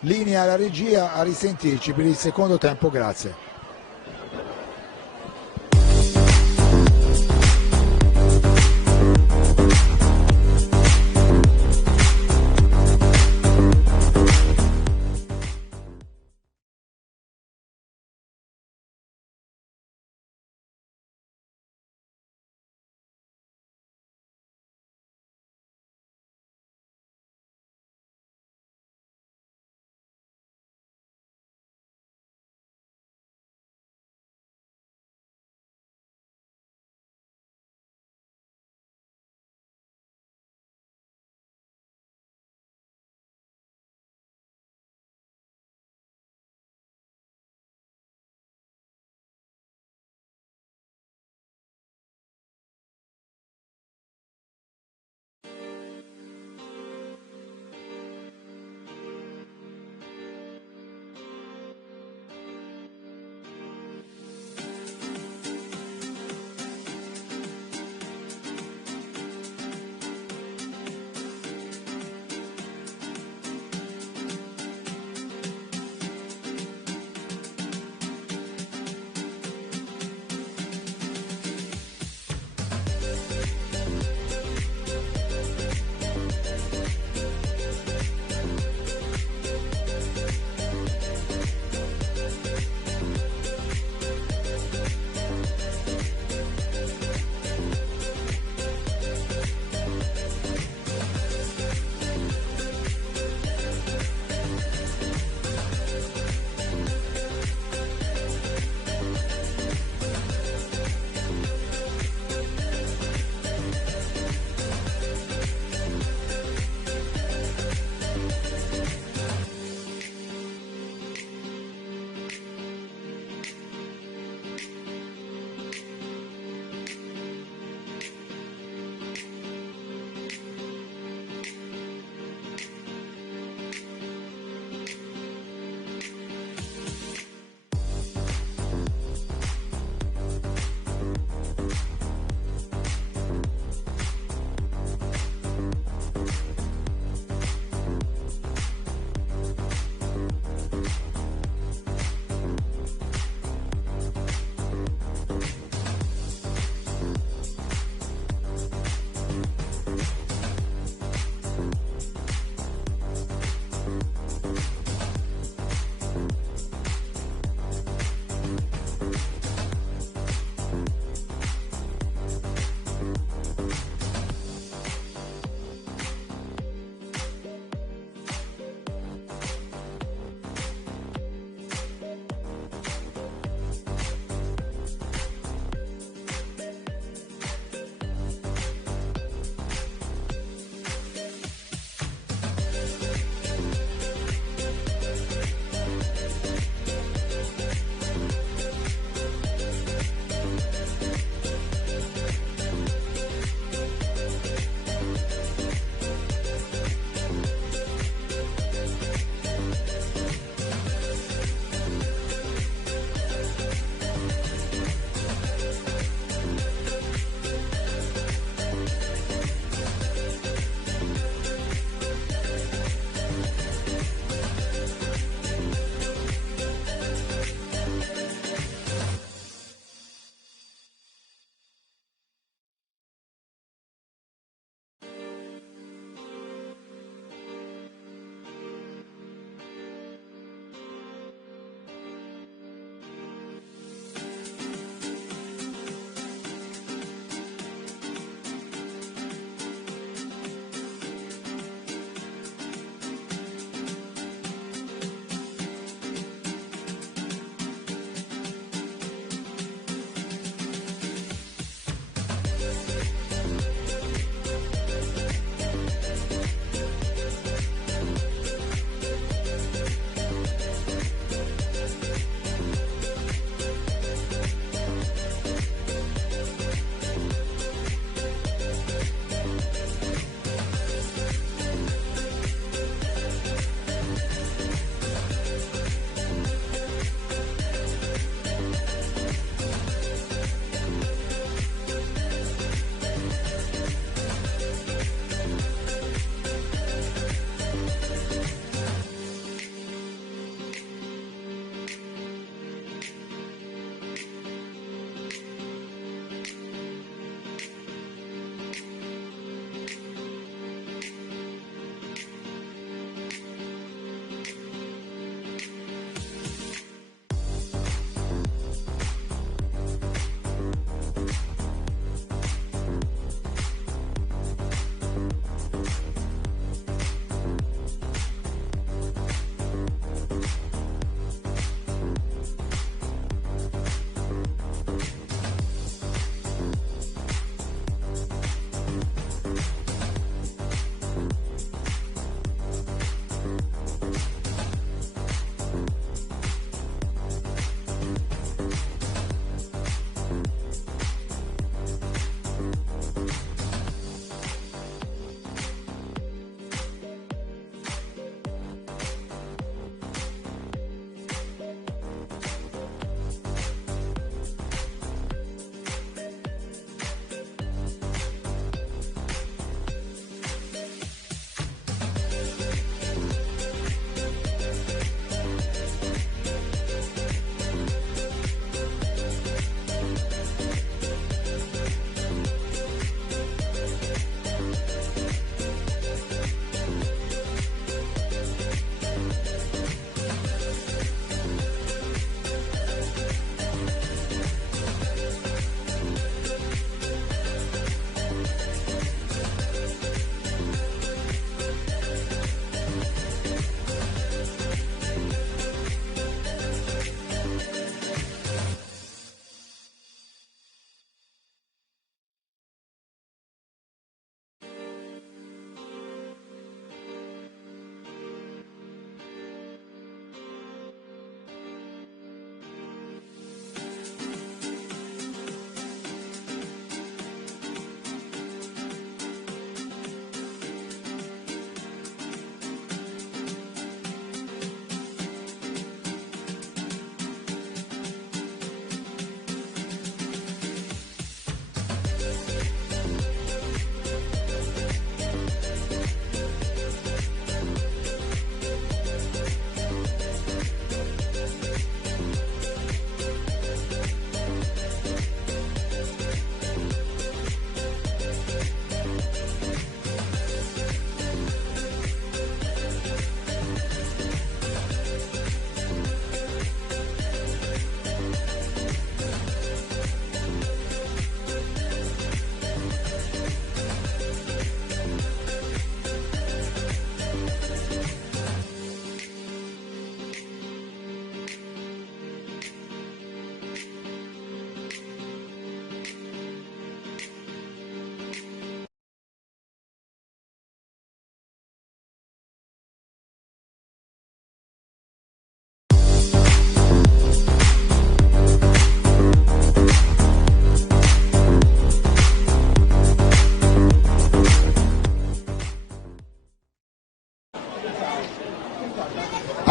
Linea alla regia, a risentirci per il secondo tempo, grazie.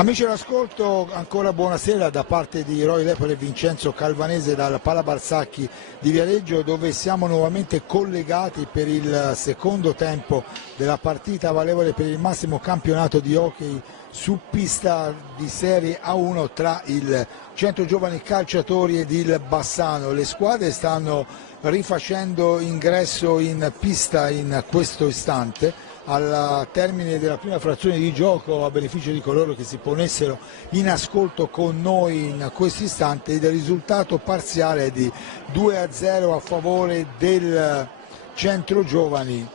Amici all'ascolto, ancora buonasera da parte di Roy Lepore e Vincenzo Calvanese dal Pala Barsacchi di Viareggio, dove siamo nuovamente collegati per il secondo tempo della partita valevole per il massimo campionato di hockey su pista di Serie A1 tra il Centro Giovani Calciatori ed il Bassano. Le squadre stanno rifacendo ingresso in pista in questo istante, al termine della prima frazione di gioco, a beneficio di coloro che si ponessero in ascolto con noi in questo istante. Il risultato parziale è di 2-0 a favore del Centro Giovani,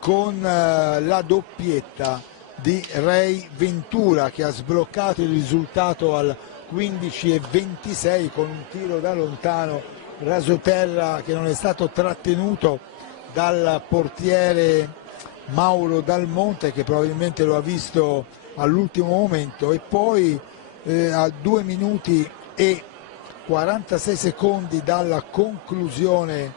con la doppietta di Ray Ventura che ha sbloccato il risultato al 15-26 con un tiro da lontano rasoterra che non è stato trattenuto dal portiere Mauro Dal Monte, che probabilmente lo ha visto all'ultimo momento. E poi a 2 minuti e 46 secondi dalla conclusione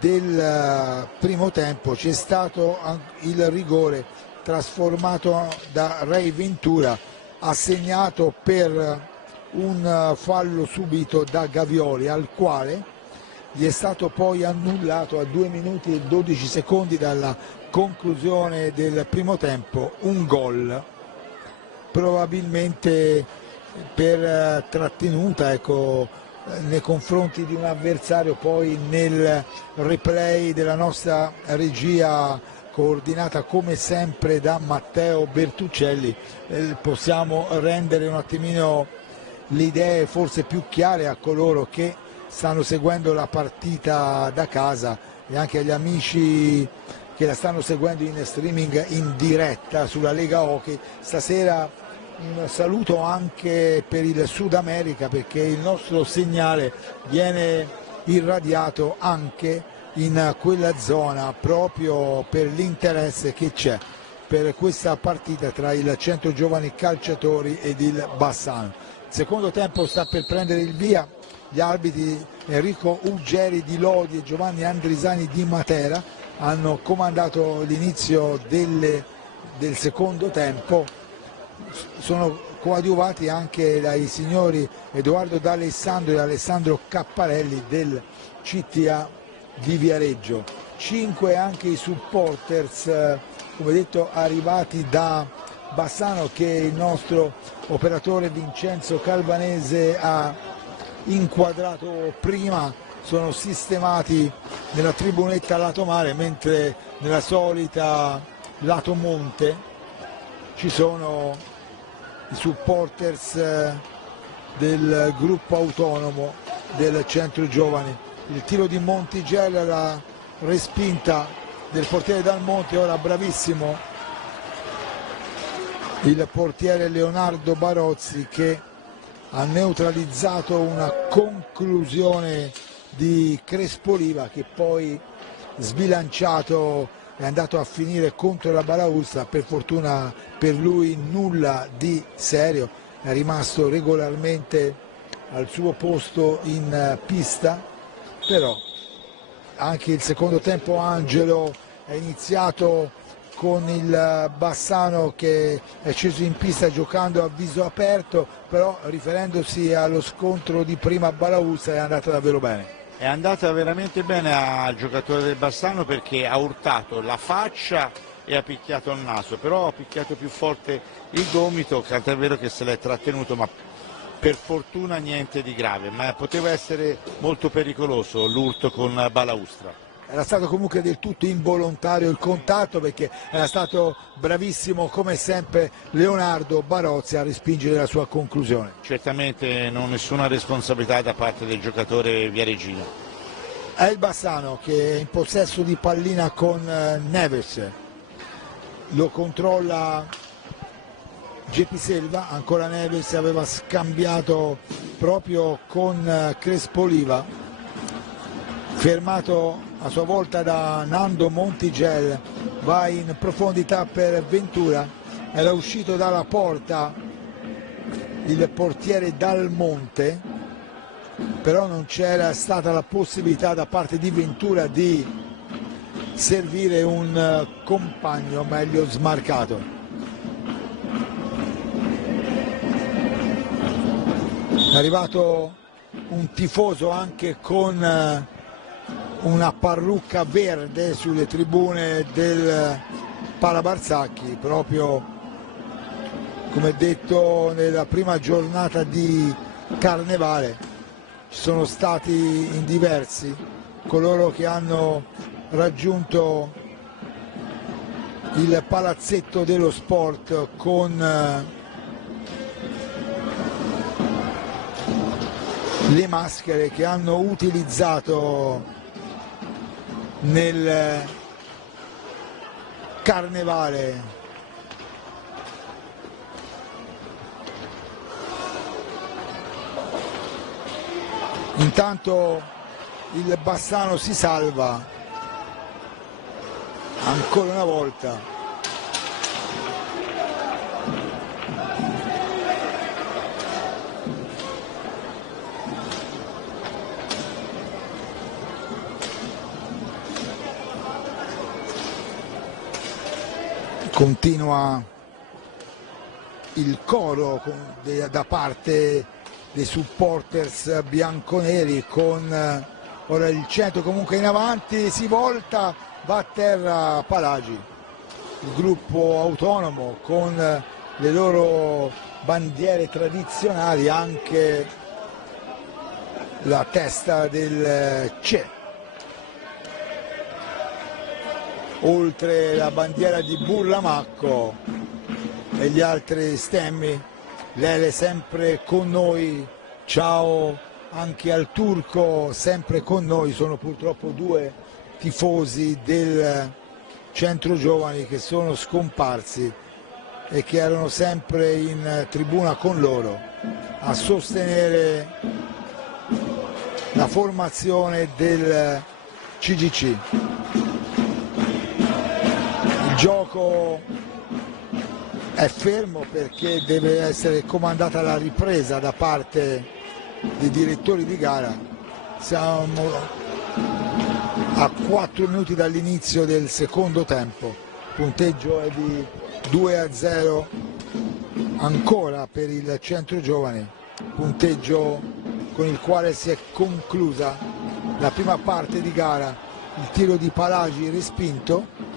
del primo tempo c'è stato il rigore trasformato da Ray Ventura, assegnato per un fallo subito da Gavioli, al quale gli è stato poi annullato a 2 minuti e 12 secondi dalla conclusione del primo tempo un gol, probabilmente per trattenuta, ecco, nei confronti di un avversario. Poi nel replay della nostra regia, coordinata come sempre da Matteo Bertuccelli, possiamo rendere un attimino le idee forse più chiare a coloro che stanno seguendo la partita da casa e anche agli amici che la stanno seguendo in streaming in diretta sulla Lega Hockey. Stasera un saluto anche per il Sud America, perché il nostro segnale viene irradiato anche in quella zona proprio per l'interesse che c'è per questa partita tra il Centro Giovani Calciatori ed il Bassano. Il secondo tempo sta per prendere il via. Gli arbitri Enrico Uggeri di Lodi e Giovanni Andrisani di Matera hanno comandato l'inizio del secondo tempo. Sono coadiuvati anche dai signori Edoardo D'Alessandro e Alessandro Capparelli del CTA di Viareggio. 5 anche i supporters, come detto, arrivati da Bassano, che il nostro operatore Vincenzo Calvanese ha inquadrato prima. Sono sistemati nella tribunetta lato mare, mentre nella solita lato monte ci sono i supporters del gruppo autonomo del Centro Giovani. Il tiro di Montigella, la respinta del portiere Dal Monte. Ora bravissimo il portiere Leonardo Barozzi, che ha neutralizzato una conclusione di Crespoliva, che poi sbilanciato è andato a finire contro la balaustra. Per fortuna per lui nulla di serio, è rimasto regolarmente al suo posto in pista. Però anche il secondo tempo Angelo è iniziato con il Bassano che è sceso in pista giocando a viso aperto, però riferendosi allo scontro di prima a balaustra è andata davvero bene. È andata veramente bene al giocatore del Bassano, perché ha urtato la faccia e ha picchiato il naso, però ha picchiato più forte il gomito, tant'è vero che se l'è trattenuto, ma per fortuna niente di grave, ma poteva essere molto pericoloso l'urto con balaustra. Era stato comunque del tutto involontario il contatto, perché era stato bravissimo come sempre Leonardo Barozzi a respingere la sua conclusione. Certamente nessuna responsabilità da parte del giocatore viareggino. È il Bassano che è in possesso di pallina con Neves, lo controlla Gepi Selva, ancora Neves aveva scambiato proprio con Crespoliva, fermato a sua volta da Nando Montigel, va in profondità per Ventura, era uscito dalla porta il portiere Dal Monte, però non c'era stata la possibilità da parte di Ventura di servire un compagno meglio smarcato. È arrivato un tifoso anche con una parrucca verde sulle tribune del Pala Barsacchi, proprio come detto nella prima giornata di Carnevale. Ci sono stati in diversi coloro che hanno raggiunto il palazzetto dello sport con le maschere che hanno utilizzato nel Carnevale. Intanto il Bassano si salva ancora una volta. Continua il coro da parte dei supporters bianconeri con ora il centro comunque in avanti, si volta, va a terra Palagi, il gruppo autonomo con le loro bandiere tradizionali, anche la testa del CE, oltre la bandiera di Burlamacco e gli altri stemmi. Lele sempre con noi, ciao anche al Turco, sempre con noi. Sono purtroppo due tifosi del Centro Giovani che sono scomparsi e che erano sempre in tribuna con loro a sostenere la formazione del CGC. Il gioco è fermo perché deve essere comandata la ripresa da parte dei direttori di gara. Siamo a 4 minuti dall'inizio del secondo tempo, il punteggio è di 2-0 ancora per il Centro Giovani, punteggio con il quale si è conclusa la prima parte di gara. Il tiro di Palagi respinto,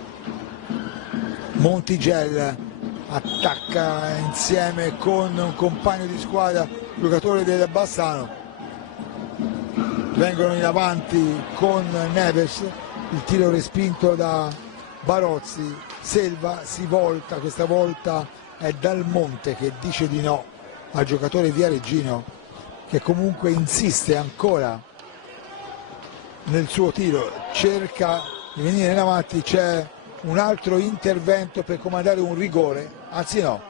Montigel attacca insieme con un compagno di squadra, giocatore del Bassano, vengono in avanti con Neves, il tiro respinto da Barozzi, Selva si volta, questa volta è Dal Monte che dice di no al giocatore viareggino che comunque insiste ancora nel suo tiro, cerca di venire in avanti. C'è un altro intervento per comandare un rigore, anzi no,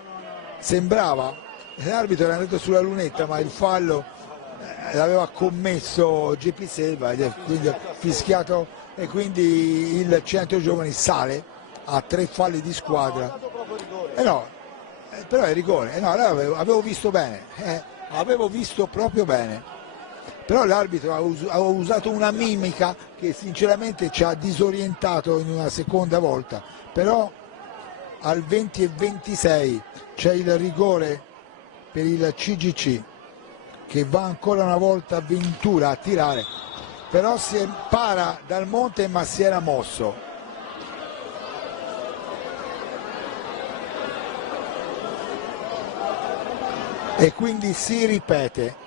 sembrava, l'arbitro era andato sulla lunetta ma il fallo l'aveva commesso GP Selva ed è quindi fischiato, e quindi il Centro Giovani sale a 3 falli di squadra. No, però è rigore, no, avevo visto bene, avevo visto proprio bene. Però l'arbitro ha usato una mimica che sinceramente ci ha disorientato in una seconda volta. Però al 20 e 26 c'è il rigore per il CGC che va ancora una volta a Ventura a tirare, però si para Dal Monte ma si era mosso. E quindi si ripete.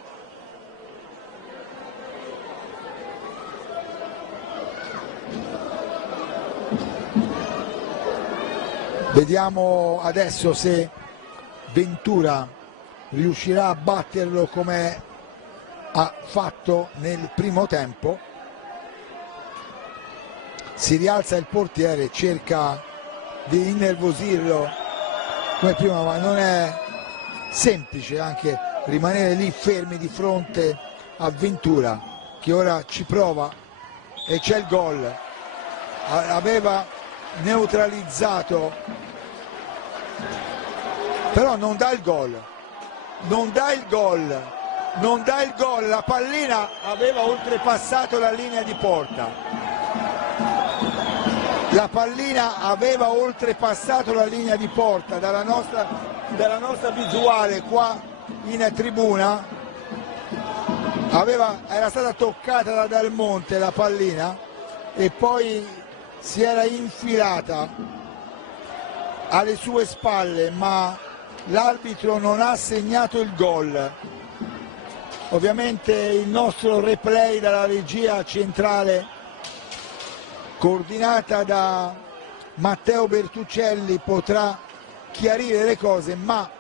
Vediamo adesso se Ventura riuscirà a batterlo come ha fatto nel primo tempo. Si rialza il portiere, cerca di innervosirlo come prima, ma non è semplice anche rimanere lì fermi di fronte a Ventura che ora ci prova e c'è il gol. Aveva neutralizzato, però non dà il gol, non dà il gol, non dà il gol, la pallina aveva oltrepassato la linea di porta, la pallina aveva oltrepassato la linea di porta. Dalla nostra visuale qua in tribuna era stata toccata da Dal Monte la pallina e poi si era infilata alle sue spalle, ma l'arbitro non ha segnato il gol. Ovviamente il nostro replay dalla regia centrale, coordinata da Matteo Bertuccelli, potrà chiarire le cose, ma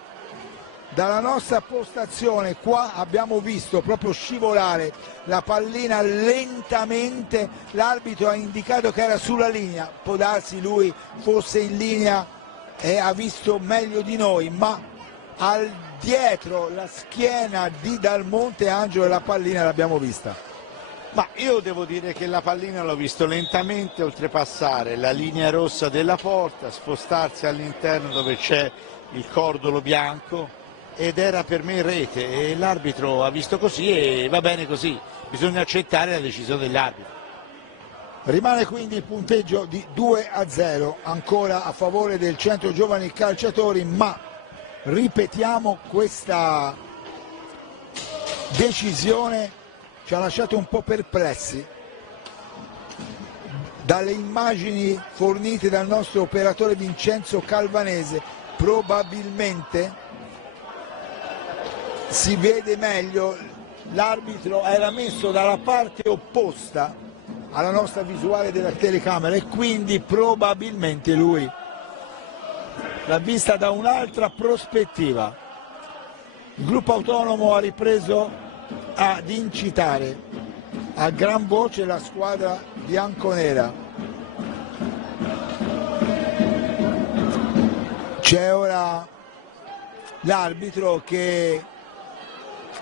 dalla nostra postazione qua abbiamo visto proprio scivolare la pallina lentamente. L'arbitro ha indicato che era sulla linea, può darsi lui fosse in linea e ha visto meglio di noi, ma dietro la schiena di Dal Monte Angelo la pallina l'abbiamo vista. Ma io devo dire che la pallina l'ho visto lentamente oltrepassare la linea rossa della porta, spostarsi all'interno dove c'è il cordolo bianco, ed era per me in rete, e l'arbitro ha visto così e va bene così, bisogna accettare la decisione dell'arbitro. Rimane quindi il punteggio di 2-0 ancora a favore del Centro Giovani Calciatori, ma ripetiamo, questa decisione ci ha lasciato un po' perplessi. Dalle immagini fornite dal nostro operatore Vincenzo Calvanese probabilmente si vede meglio, l'arbitro era messo dalla parte opposta alla nostra visuale della telecamera e quindi probabilmente lui l'ha vista da un'altra prospettiva. Il gruppo autonomo ha ripreso ad incitare a gran voce la squadra bianconera. C'è ora l'arbitro che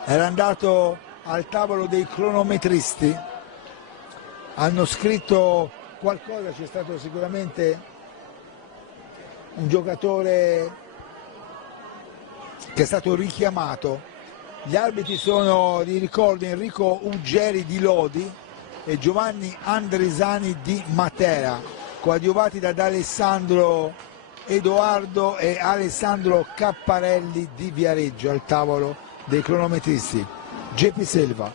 era andato al tavolo dei cronometristi, hanno scritto qualcosa, c'è stato sicuramente un giocatore che è stato richiamato. Gli arbitri sono, di ricordo, Enrico Uggeri di Lodi e Giovanni Andresani di Matera, coadiuvati da Alessandro Edoardo e Alessandro Capparelli di Viareggio al tavolo dei cronometristi. Geppi Selva.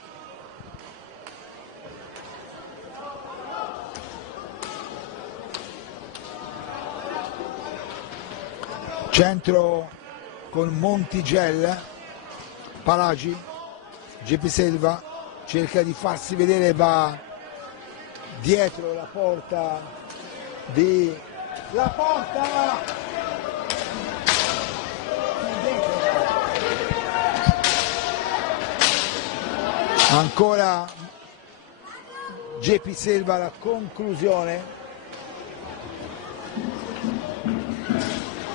Centro con Montigel, Palagi, Geppi Selva cerca di farsi vedere, va dietro la porta di... La porta! Ancora Geppi Selva, la conclusione,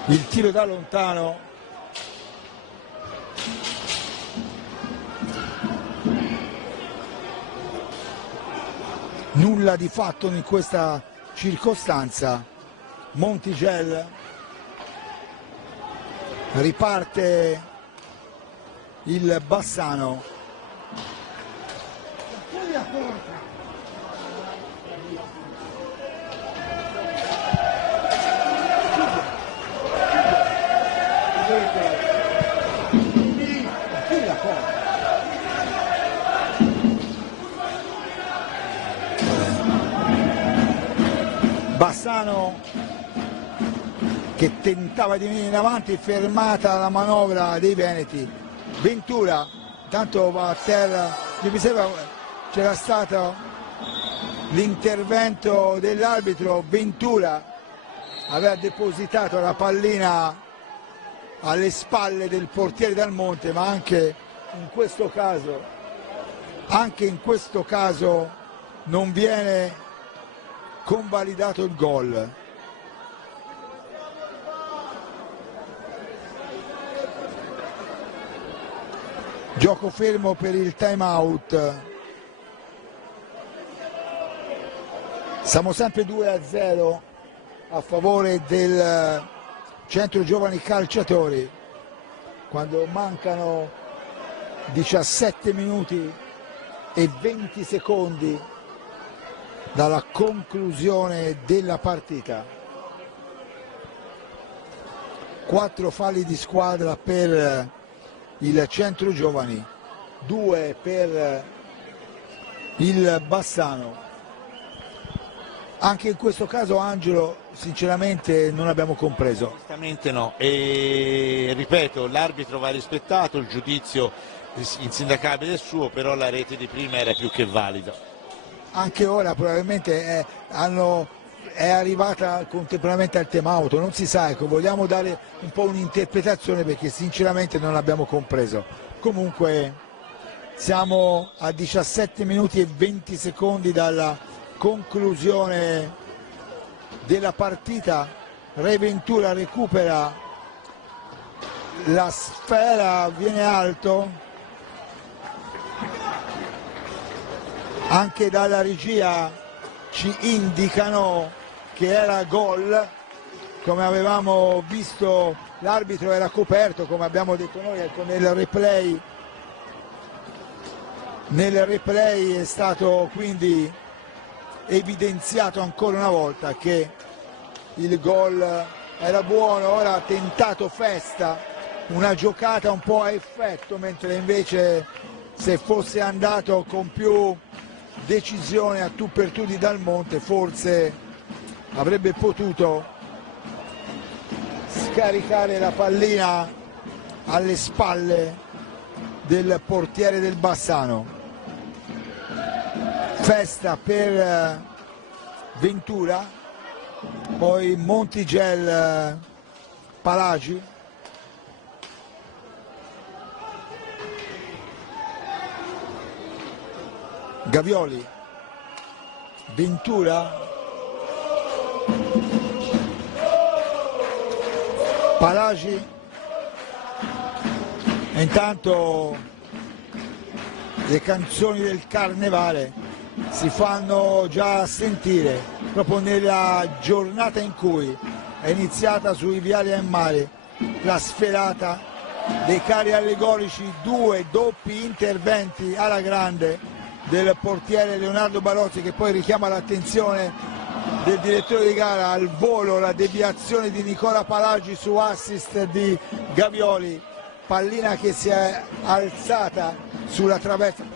il tiro da lontano, nulla di fatto in questa circostanza. Montigel, riparte il Bassano. Bassano che tentava di venire in avanti, fermata la manovra dei veneti. Ventura tanto va a terra, mi sembra c'era stato l'intervento dell'arbitro. Ventura aveva depositato la pallina alle spalle del portiere Dal Monte, ma anche in questo caso non viene convalidato il gol. Gioco fermo per il time out. Siamo sempre 2-0 a favore del Centro Giovani Calciatori, quando mancano 17 minuti e 20 secondi dalla conclusione della partita. 4 falli di squadra per il Centro Giovani, 2 per il Bassano. Anche in questo caso, Angelo, sinceramente non abbiamo compreso. Onestamente no, e ripeto, l'arbitro va rispettato, il giudizio insindacabile è suo, però la rete di prima era più che valida. Anche ora probabilmente è arrivata contemporaneamente al time out, non si sa, ecco, vogliamo dare un po' un'interpretazione perché sinceramente non abbiamo compreso. Comunque siamo a 17 minuti e 20 secondi dalla conclusione della partita. Re Ventura recupera la sfera, viene alto, anche dalla regia ci indicano che era gol, come avevamo visto l'arbitro era coperto, come abbiamo detto noi, ecco, nel replay è stato quindi evidenziato ancora una volta che il gol era buono. Ora ha tentato Festa una giocata un po' a effetto, mentre invece se fosse andato con più decisione a tu per tu di Dal Monte forse avrebbe potuto scaricare la pallina alle spalle del portiere del Bassano. Festa per Ventura, poi Montigel, Palagi, Gavioli, Ventura, Palagi, e intanto le canzoni del carnevale si fanno già sentire proprio nella giornata in cui è iniziata sui viali e mari la sferata dei carri allegorici, 2 doppi interventi alla grande del portiere Leonardo Barozzi, che poi richiama l'attenzione del direttore di gara al volo la deviazione di Nicola Palagi su assist di Gavioli, pallina che si è alzata sulla traversa.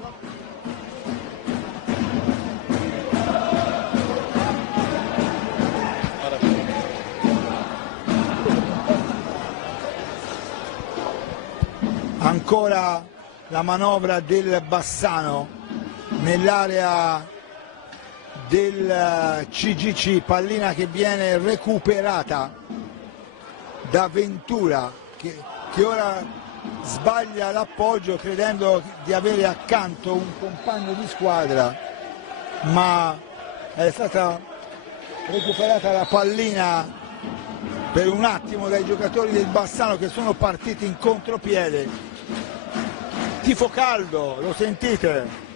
Ancora la manovra del Bassano nell'area del CGC, pallina che viene recuperata da Ventura che ora sbaglia l'appoggio credendo di avere accanto un compagno di squadra, ma è stata recuperata la pallina per un attimo dai giocatori del Bassano che sono partiti in contropiede. Tifo caldo, lo sentite,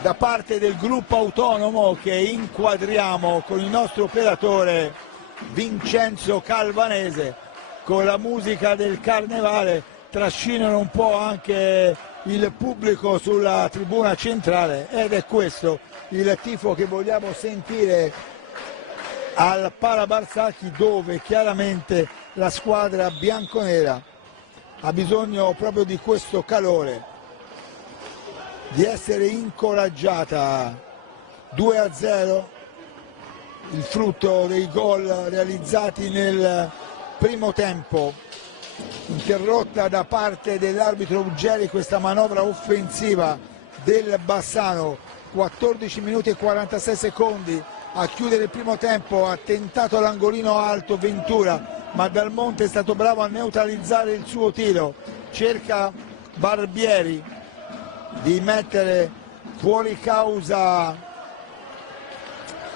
da parte del gruppo autonomo che inquadriamo con il nostro operatore Vincenzo Calvanese, con la musica del carnevale trascinano un po' anche il pubblico sulla tribuna centrale, ed è questo il tifo che vogliamo sentire al Pala Barsacchi, dove chiaramente la squadra bianconera ha bisogno proprio di questo calore, di essere incoraggiata. 2-0 il frutto dei gol realizzati nel primo tempo, interrotta da parte dell'arbitro Uggeri questa manovra offensiva del Bassano. 14 minuti e 46 secondi a chiudere il primo tempo, ha tentato l'angolino alto Ventura, ma Dal Monte è stato bravo a neutralizzare il suo tiro, cerca Barbieri di mettere fuori causa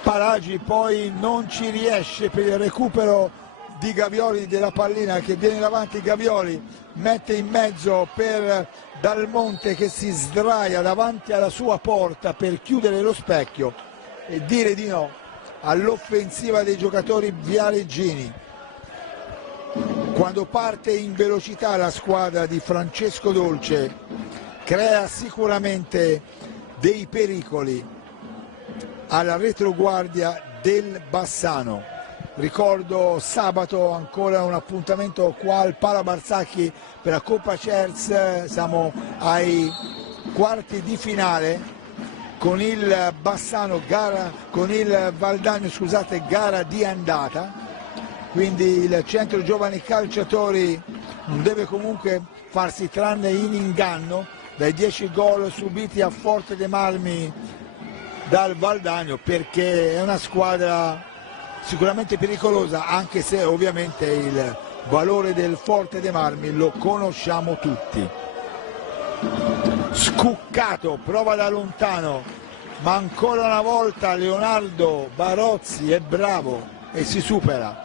Palagi, poi non ci riesce per il recupero di Gavioli della pallina che viene davanti. Gavioli mette in mezzo per Dal Monte che si sdraia davanti alla sua porta per chiudere lo specchio e dire di no all'offensiva dei giocatori viareggini. Quando parte in velocità la squadra di Francesco Dolce crea sicuramente dei pericoli alla retroguardia del Bassano. Ricordo sabato ancora un appuntamento qua al Pala Barsacchi per la Coppa Cerz, siamo ai quarti di finale con il Bassano, con il Valdagno, scusate, gara di andata, quindi il Centro Giovani Calciatori non deve comunque farsi trarre in inganno dai 10 gol subiti a Forte dei Marmi dal Valdagno, perché è una squadra sicuramente pericolosa, anche se ovviamente il valore del Forte dei Marmi lo conosciamo tutti. Scuccato, prova da lontano, ma ancora una volta Leonardo Barozzi è bravo e si supera.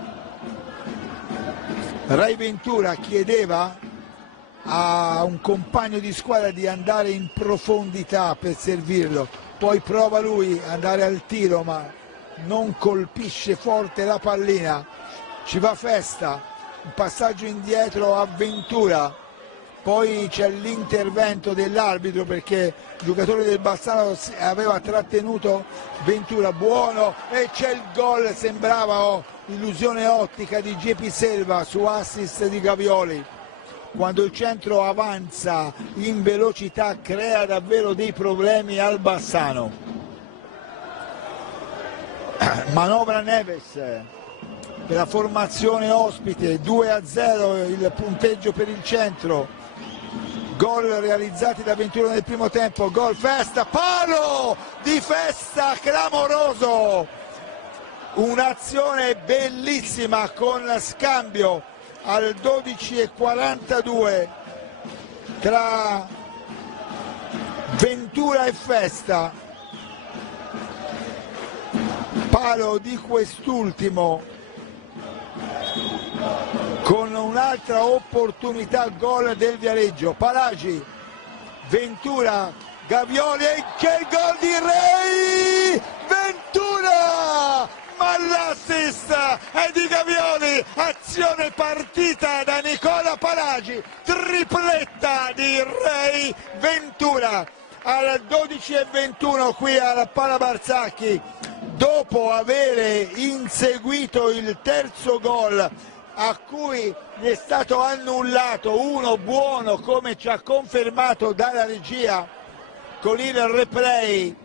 Rai Ventura chiedeva a un compagno di squadra di andare in profondità per servirlo, poi prova lui ad andare al tiro ma non colpisce forte la pallina, ci va Festa, un passaggio indietro a Ventura, poi c'è l'intervento dell'arbitro perché il giocatore del Bassano aveva trattenuto Ventura, buono, e c'è il gol, sembrava illusione ottica di JP Selva su assist di Gavioli. Quando il centro avanza in velocità crea davvero dei problemi al Bassano. Manovra Neves per la formazione ospite, 2-0 il punteggio per il centro. Gol realizzati da Ventura nel primo tempo, gol Festa, palo di Festa clamoroso, un'azione bellissima con scambio al 12:42 tra Ventura e Festa, palo di quest'ultimo con un'altra opportunità, gol del Viareggio. Palagi, Ventura, Gavioli e c'è il gol di Rei Ventura, ma l'assist è di Gavioli, azione partita da Nicola Palagi, tripletta di Rei Ventura al 12:21 qui alla Pala Barsacchi, dopo avere inseguito il terzo gol a cui gli è stato annullato uno buono, come ci ha confermato dalla regia con il replay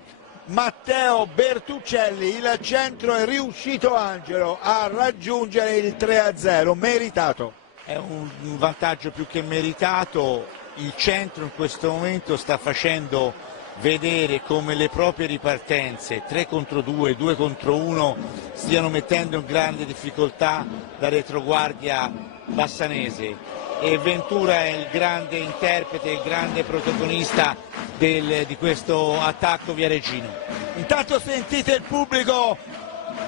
Matteo Bertuccelli. Il centro è riuscito Angelo a raggiungere il 3-0 meritato. È un vantaggio più che meritato, il centro in questo momento sta facendo vedere come le proprie ripartenze 3 contro 2, 2 contro 1 stiano mettendo in grande difficoltà la retroguardia bassanese, e Ventura è il grande interprete, il grande protagonista di questo attacco viareggino. Intanto sentite il pubblico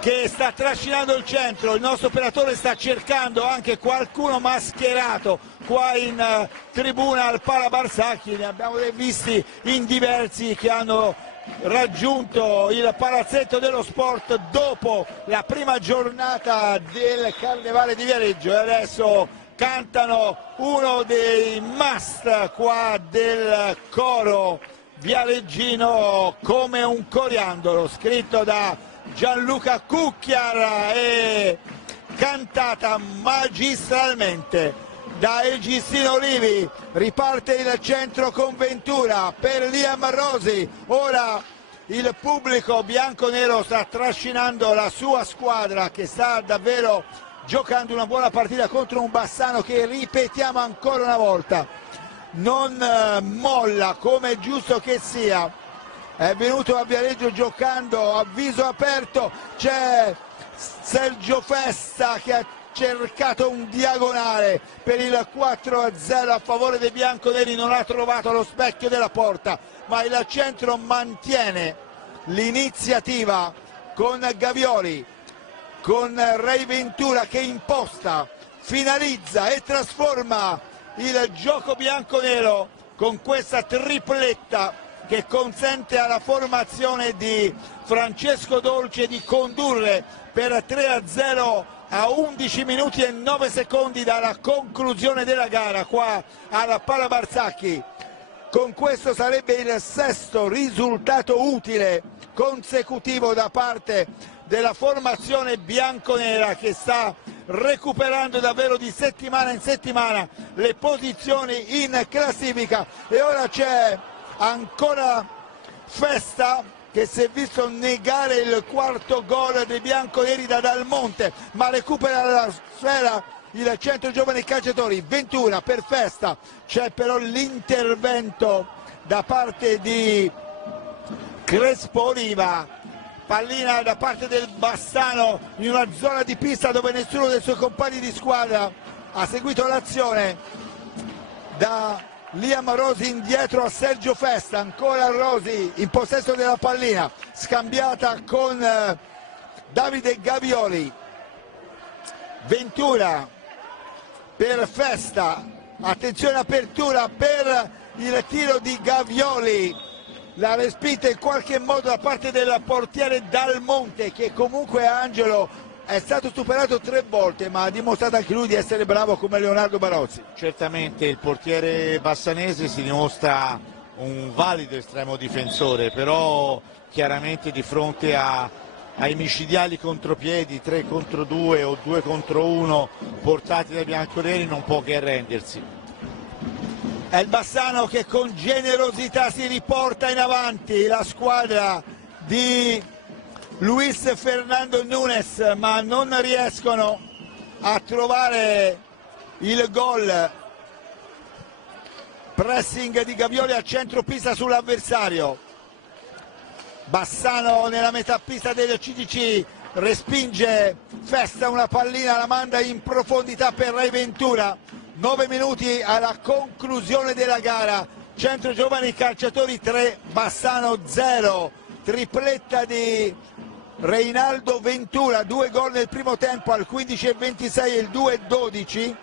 che sta trascinando il centro, il nostro operatore sta cercando anche qualcuno mascherato qua in tribuna al Pala Barsacchi, ne abbiamo visti in diversi che hanno raggiunto il palazzetto dello sport dopo la prima giornata del Carnevale di Viareggio e adesso cantano uno dei must qua del coro viareggino, Come un coriandolo, scritto da Gianluca Cucchiar e cantata magistralmente da Egistino Olivi. Riparte il centro con Ventura per Liam Rosi, ora il pubblico bianco-nero sta trascinando la sua squadra che sta davvero giocando una buona partita contro un Bassano che, ripetiamo ancora una volta, non molla come è giusto che sia. È venuto a Viareggio giocando a viso aperto, c'è Sergio Festa che ha cercato un diagonale per il 4-0 a favore dei bianconeri, non ha trovato lo specchio della porta, ma il centro mantiene l'iniziativa con Gavioli, con Rei Ventura che imposta, finalizza e trasforma il gioco bianconero con questa tripletta che consente alla formazione di Francesco Dolce di condurre per 3-0 a 11 minuti e 9 secondi dalla conclusione della gara qua alla Pala Barsacchi. Con questo sarebbe il sesto risultato utile consecutivo da parte della formazione bianconera che sta recuperando davvero di settimana in settimana le posizioni in classifica, e ora c'è ancora Festa che si è visto negare il quarto gol dei bianconeri da Dalmonte, ma recupera la sfera il centro giovani calciatori. Ventura per Festa, c'è però l'intervento da parte di Crespo Oliva, pallina da parte del Bassano in una zona di pista dove nessuno dei suoi compagni di squadra ha seguito l'azione. Da Liam Rosi indietro a Sergio Festa, ancora Rosi in possesso della pallina, scambiata con Davide Gavioli. Ventura per Festa, attenzione, apertura per il tiro di Gavioli, la respinta in qualche modo da parte del portiere Dalmonte, che comunque Angelo è stato superato 3 volte, ma ha dimostrato anche lui di essere bravo come Leonardo Barozzi. Certamente il portiere bassanese si dimostra un valido estremo difensore, però chiaramente di fronte ai micidiali contropiedi 3 contro 2 o 2 contro 1 portati dai bianconeri non può che arrendersi. È il Bassano che con generosità si riporta in avanti la squadra di Luis Fernando Nunes, ma non riescono a trovare il gol. Pressing di Gavioli al centro pista sull'avversario. Bassano nella metà pista del CDC, respinge Festa, una pallina, la manda in profondità per Rai Ventura. 9 minuti alla conclusione della gara, centro giovani calciatori 3, Bassano 0, tripletta di Reinaldo Ventura, 2 gol nel primo tempo al 15:26 e il 2:12,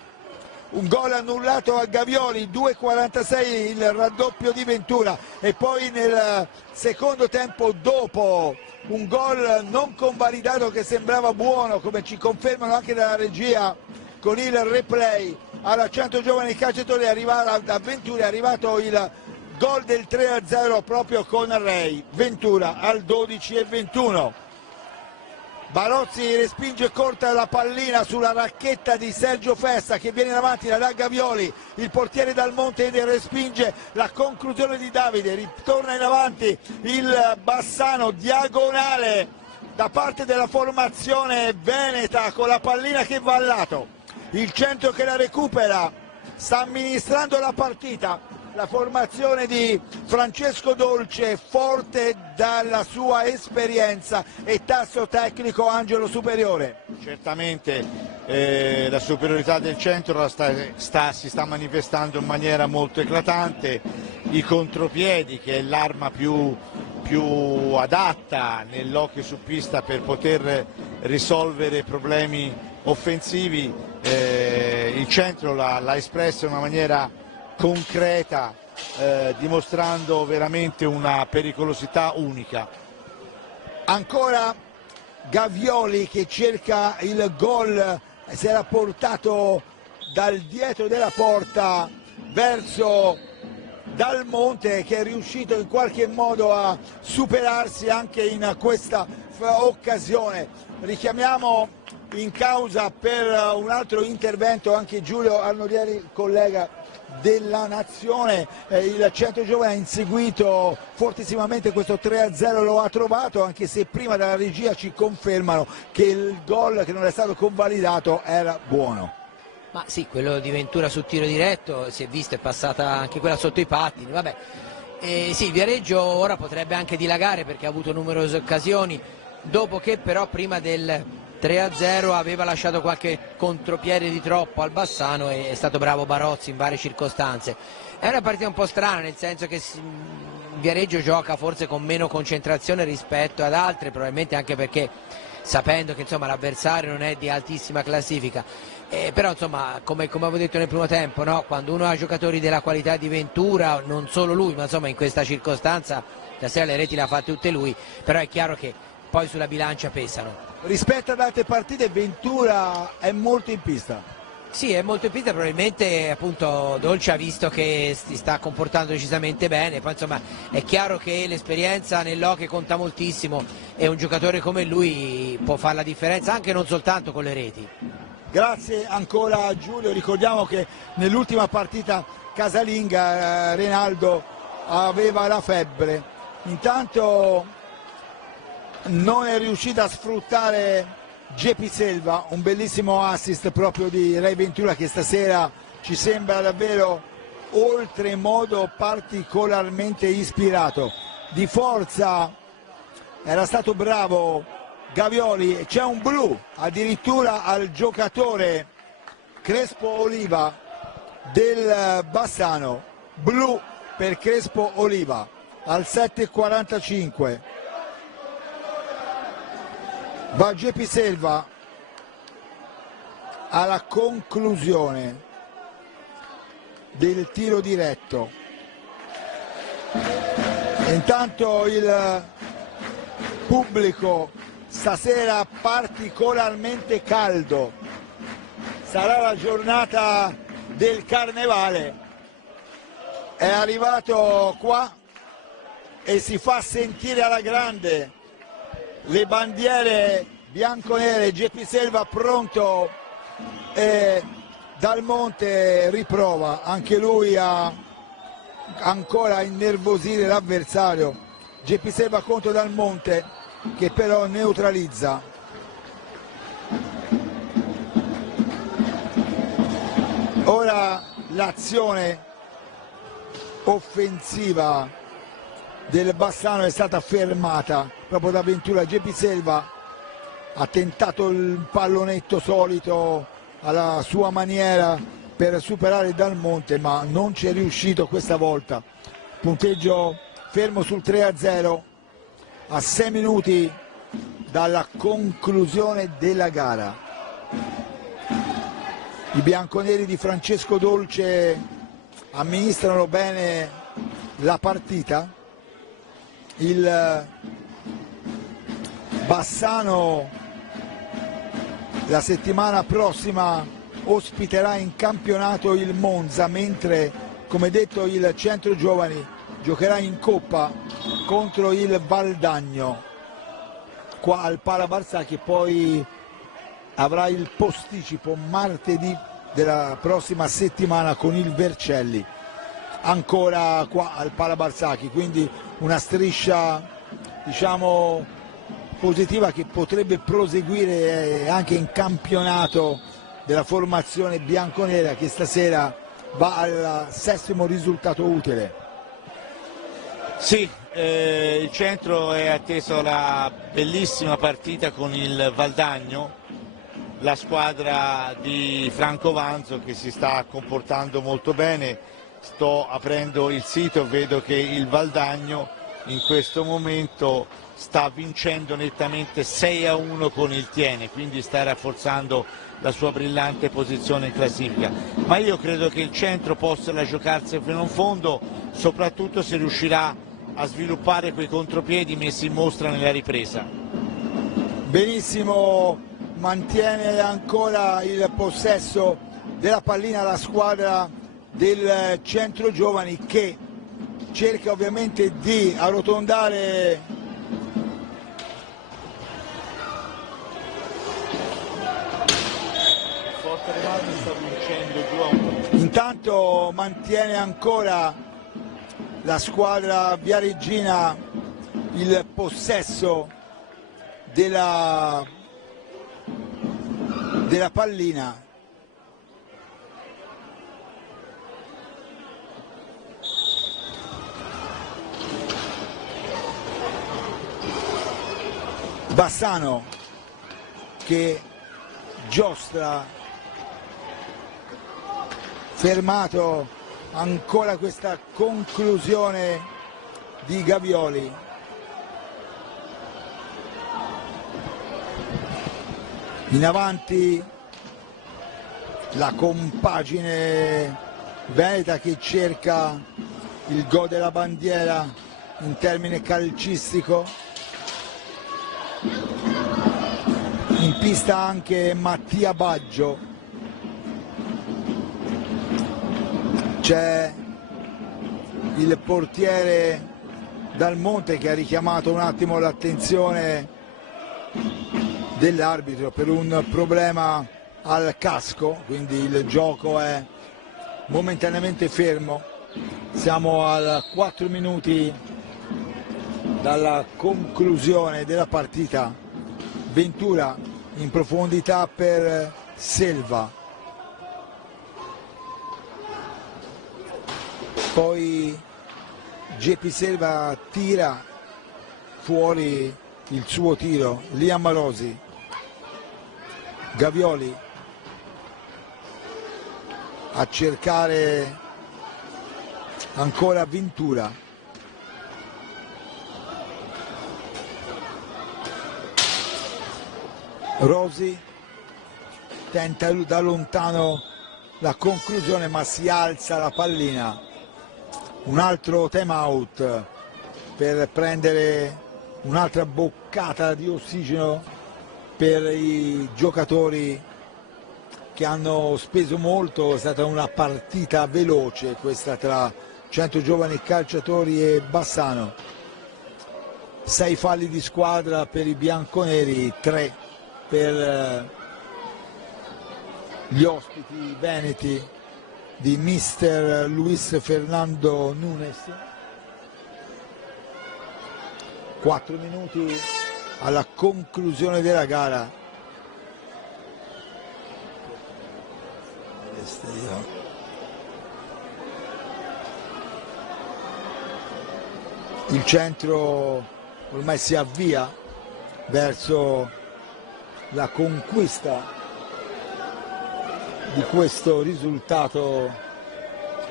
un gol annullato a Gavioli, 2:46 il raddoppio di Ventura, e poi nel secondo tempo, dopo un gol non convalidato che sembrava buono, come ci confermano anche dalla regia con il replay, alla centro giovani calciatori da Ventura è arrivato il gol del 3-0 proprio con Rei. Ventura al 12:21. Barozzi respinge corta la pallina sulla racchetta di Sergio Festa, che viene in avanti da Gavioli, il portiere Dalmonte respinge la conclusione di Davide, ritorna in avanti il Bassano, diagonale da parte della formazione veneta con la pallina che va al lato, il centro che la recupera, sta amministrando la partita la formazione di Francesco Dolce, forte dalla sua esperienza e tasso tecnico Angelo superiore. Certamente la superiorità del centro si sta manifestando in maniera molto eclatante, i contropiedi, che è l'arma più adatta nell'hockey su pista per poter risolvere problemi offensivi, il centro l'ha espresso in una maniera concreta, dimostrando veramente una pericolosità unica. Ancora Gavioli che cerca il gol, si era portato dal dietro della porta verso Dalmonte, che è riuscito in qualche modo a superarsi anche in questa occasione. Richiamiamo in causa per un altro intervento anche Giulio Arnodieri, collega della Nazione. Il centro giovane ha inseguito fortissimamente questo 3-0, lo ha trovato, anche se prima dalla regia ci confermano che il gol che non è stato convalidato era buono. Ma sì, quello di Ventura sul tiro diretto si è visto, è passata anche quella sotto i pattini, vabbè. Sì, Viareggio ora potrebbe anche dilagare perché ha avuto numerose occasioni, dopo che però prima del 3-0 aveva lasciato qualche contropiede di troppo al Bassano e è stato bravo Barozzi in varie circostanze. È una partita un po' strana, nel senso che Viareggio gioca forse con meno concentrazione rispetto ad altre, probabilmente anche perché sapendo che l'avversario non è di altissima classifica, però insomma come avevo detto nel primo tempo, no? Quando uno ha giocatori della qualità di Ventura, non solo lui, ma insomma in questa circostanza stasera le reti le ha fatte tutte lui, però è chiaro che poi sulla bilancia pesano. Rispetto ad altre partite Ventura è molto in pista. Sì, è molto in pista, probabilmente appunto Dolce ha visto che si sta comportando decisamente bene, poi insomma è chiaro che l'esperienza nell'hockey conta moltissimo e un giocatore come lui può fare la differenza anche non soltanto con le reti. Grazie ancora a Giulio, ricordiamo che nell'ultima partita casalinga Reinaldo aveva la febbre. Intanto non è riuscita a sfruttare Geppi Selva, un bellissimo assist proprio di Ray Ventura, che stasera ci sembra davvero oltremodo particolarmente ispirato. Di forza era stato bravo Gavioli, c'è un blu addirittura al giocatore Crespo Oliva del Bassano, blu per Crespo Oliva al 7:45. Va Geppi Selva alla conclusione del tiro diretto. Intanto il pubblico stasera particolarmente caldo, sarà la giornata del carnevale, è arrivato qua e si fa sentire alla grande. Le bandiere bianconere, Geppi Selva pronto e Dal Monte riprova anche lui a ancora innervosire l'avversario. Geppi Selva contro Dal Monte che però neutralizza. Ora l'azione offensiva del Bassano è stata fermata proprio da Ventura. Geppi Selva ha tentato il pallonetto solito alla sua maniera per superare Dal Monte, ma non ci è riuscito questa volta. Punteggio fermo sul 3-0 a 6 minuti dalla conclusione della gara. I bianconeri di Francesco Dolce amministrano bene la partita. Il Bassano la settimana prossima ospiterà in campionato il Monza, mentre come detto il Centro Giovani giocherà in Coppa contro il Valdagno qua al Pala Barsacchi, e poi avrà il posticipo martedì della prossima settimana con il Vercelli ancora qua al Pala Barsacchi. Quindi una striscia diciamo positiva che potrebbe proseguire anche in campionato della formazione bianconera, che stasera va al 6° risultato utile. Sì, il centro è atteso alla bellissima partita con il Valdagno, la squadra di Franco Vanzo che si sta comportando molto bene. Sto aprendo il sito e vedo che il Valdagno in questo momento sta vincendo nettamente 6-1 con il Tiene, quindi sta rafforzando la sua brillante posizione in classifica. Ma io credo che il centro possa giocarsi fino in fondo, soprattutto se riuscirà a sviluppare quei contropiedi messi in mostra nella ripresa. Benissimo, mantiene ancora il possesso della pallina la squadra del Centro Giovani, che cerca ovviamente di arrotondare sta vincendo 2-1. Intanto mantiene ancora la squadra viareggina il possesso della pallina. Bassano che giostra, fermato ancora questa conclusione di Gavioli. In avanti la compagine veneta che cerca il gol della bandiera in termine calcistico. In pista anche Mattia Baggio, c'è il portiere Dal Monte che ha richiamato un attimo l'attenzione dell'arbitro per un problema al casco, quindi il gioco è momentaneamente fermo. Siamo a 4 minuti dalla conclusione della partita. Ventura in profondità per Selva, poi JP Selva tira fuori il suo tiro, Liam Marosi, Gavioli a cercare ancora Ventura, Rosi tenta da lontano la conclusione ma si alza la pallina. Un altro time out per prendere un'altra boccata di ossigeno per i giocatori che hanno speso molto. È stata una partita veloce questa tra Centro Giovani Calciatori e Bassano. 6 falli di squadra per i bianconeri, 3 per gli ospiti veneti di mister Luis Fernando Nunes. 4 minuti alla conclusione della gara. Il centro ormai si avvia verso la conquista di questo risultato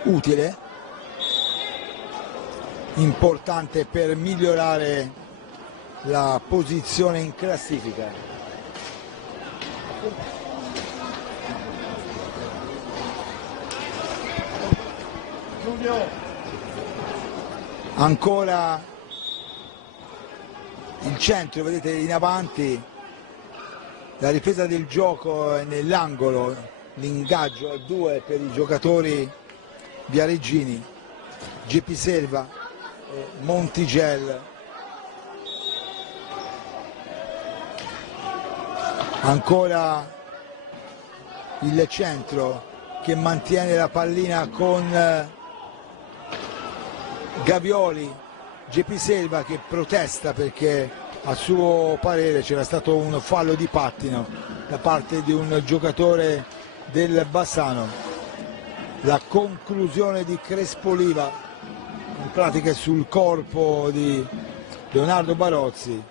utile, importante per migliorare la posizione in classifica. Ancora il centro, vedete in avanti, la ripresa del gioco è nell'angolo, l'ingaggio a 2 per i giocatori viareggini, JP Selva e Montigel. Ancora il centro che mantiene la pallina con Gavioli, JP Selva che protesta perché a suo parere c'era stato un fallo di pattino da parte di un giocatore del Bassano. La conclusione di Crespo Oliva, in pratica sul corpo di Leonardo Barozzi,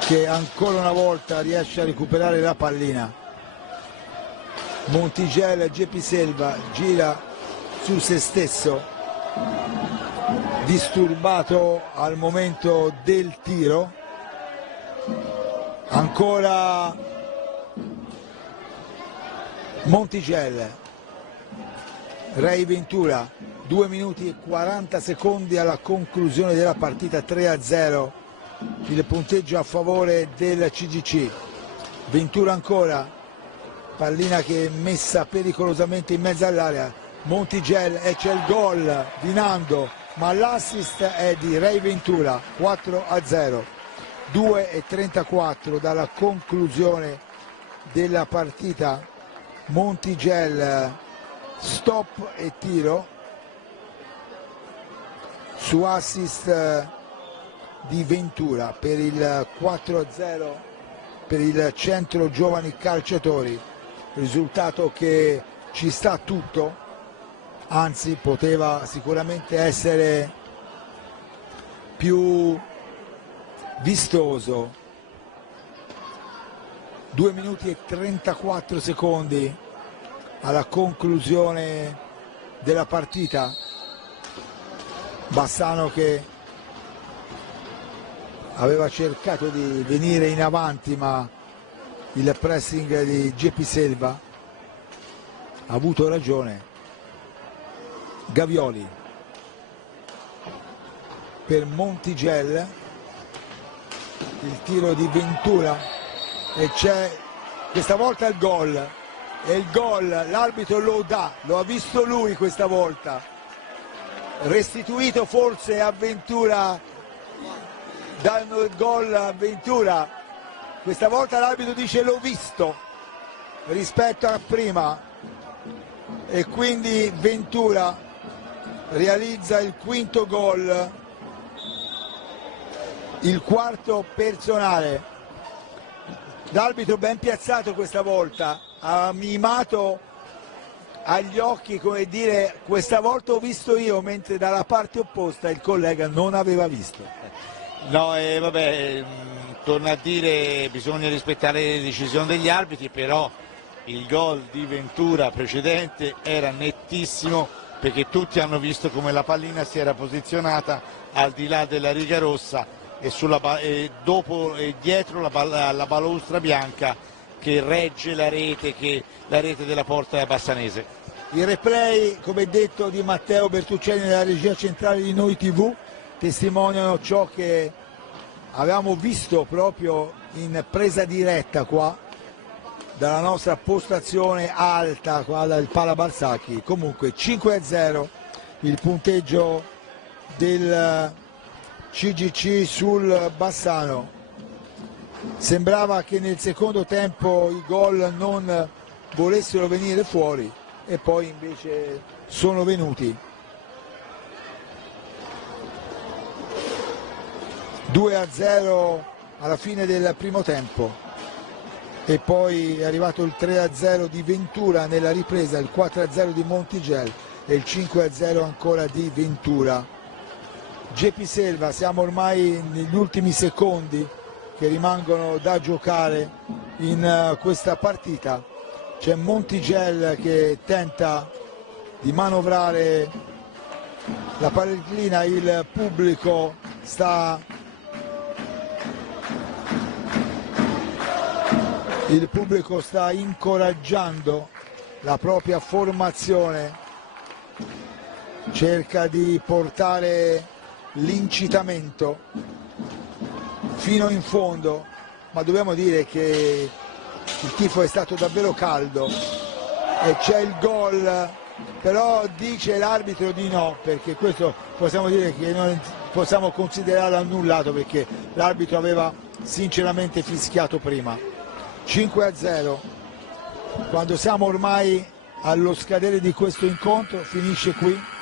che ancora una volta riesce a recuperare la pallina. Montigel, JP Selva gira su se stesso, disturbato al momento del tiro. Ancora Montigel, Ray Ventura, 2 minuti e 40 secondi alla conclusione della partita, 3-0 il punteggio a favore del CGC. Ventura ancora, pallina che è messa pericolosamente in mezzo all'area, Montigel e c'è il gol di Nando, ma l'assist è di Ray Ventura. 4-0, 2:34 dalla conclusione della partita. Montigel, stop e tiro su assist di Ventura per il 4-0 per il Centro Giovani Calciatori, risultato che ci sta tutto, anzi poteva sicuramente essere più vistoso. 2 minuti e 34 secondi alla conclusione della partita. Bassano che aveva cercato di venire in avanti, ma il pressing di JP Selva ha avuto ragione. Gavioli per Montigel, il tiro di Ventura e c'è questa volta il gol, e il gol l'arbitro lo dà, lo ha visto lui questa volta, restituito forse a Ventura, danno il gol a Ventura, questa volta l'arbitro dice l'ho visto rispetto a prima, e quindi Ventura realizza il quinto gol, il quarto personale. L'arbitro ben piazzato questa volta, ha mimato agli occhi, come dire, questa volta ho visto io, mentre dalla parte opposta il collega non aveva visto. No, vabbè, torno a dire, bisogna rispettare le decisioni degli arbitri, però il gol di Ventura precedente era nettissimo, perché tutti hanno visto come la pallina si era posizionata al di là della riga rossa e dietro la balaustra bianca che regge la rete della porta bassanese. Il replay, come detto, di Matteo Bertuccelli nella regia centrale di Noi TV testimoniano ciò che avevamo visto proprio in presa diretta qua dalla nostra postazione alta qua dal Pala Barsacchi. Comunque 5-0 il punteggio del CGC sul Bassano. Sembrava che nel secondo tempo i gol non volessero venire fuori e poi invece sono venuti. 2-0 alla fine del primo tempo e poi è arrivato il 3-0 di Ventura nella ripresa, il 4-0 di Montigel e il 5-0 ancora di Ventura. Gepi Selva, siamo ormai negli ultimi secondi che rimangono da giocare in questa partita. C'è Montigel che tenta di manovrare la pallina, il pubblico sta incoraggiando la propria formazione, cerca di portare l'incitamento fino in fondo, ma dobbiamo dire che il tifo è stato davvero caldo e c'è il gol, però dice l'arbitro di no, perché questo possiamo dire che non possiamo considerarlo annullato, perché l'arbitro aveva sinceramente fischiato prima. 5-0, quando siamo ormai allo scadere di questo incontro, finisce qui.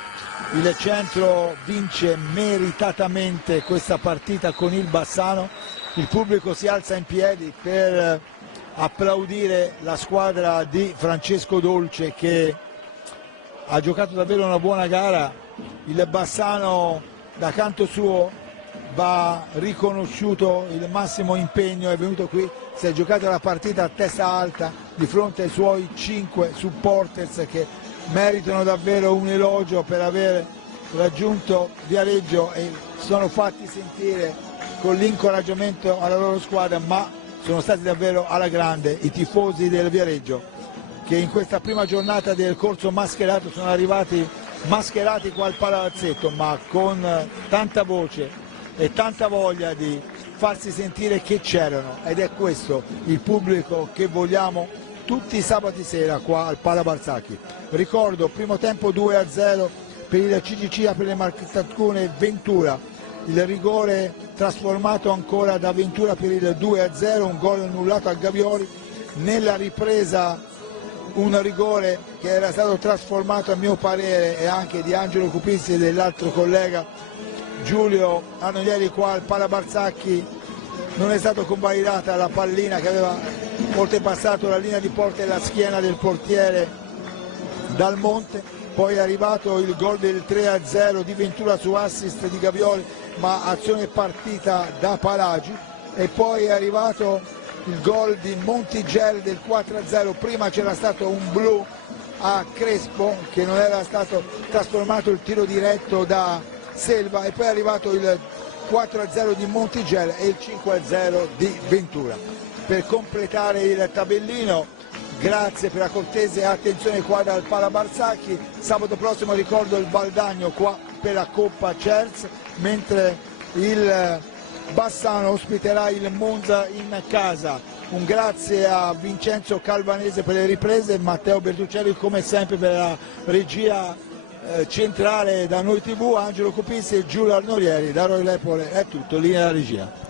Il centro vince meritatamente questa partita con il Bassano, il pubblico si alza in piedi per applaudire la squadra di Francesco Dolce che ha giocato davvero una buona gara. Il Bassano da canto suo va riconosciuto il massimo impegno, è venuto qui, si è giocato la partita a testa alta di fronte ai suoi 5 supporters che meritano davvero un elogio per aver raggiunto Viareggio e sono fatti sentire con l'incoraggiamento alla loro squadra, ma sono stati davvero alla grande i tifosi del Viareggio che in questa prima giornata del corso mascherato sono arrivati mascherati qua al palazzetto, ma con tanta voce e tanta voglia di farsi sentire che c'erano, ed è questo il pubblico che vogliamo tutti i sabati sera qua al Pala Barsacchi. Ricordo, primo tempo 2-0 per il CGC, apre le marcature Ventura, il rigore trasformato ancora da Ventura per il 2-0, un gol annullato a Gavioli. Nella ripresa un rigore che era stato trasformato a mio parere e anche di Angelo Cupizzi e dell'altro collega Giulio Arnoieri qua al Pala Barsacchi. Non è stato convalidata la pallina che aveva oltrepassato la linea di porta e la schiena del portiere Dal Monte. Poi è arrivato il gol del 3-0 di Ventura su assist di Gavioli, ma azione partita da Palagi, e poi è arrivato il gol di Montigel del 4-0. Prima c'era stato un blu a Crespo che non era stato trasformato, il tiro diretto da Selva, e poi è arrivato il 4-0 di Montigel e il 5-0 di Ventura. Per completare il tabellino, grazie per la cortese attenzione qua dal Pala Barsacchi. Sabato prossimo, ricordo, il Valdagno qua per la Coppa CERS, mentre il Bassano ospiterà il Monza in casa. Un grazie a Vincenzo Calvanese per le riprese, Matteo Bertuccelli come sempre per la regia centrale da Noi TV, Angelo Cupizzi e Giulio Arnoieri. Da Roy Lepole è tutto, linea alla regia.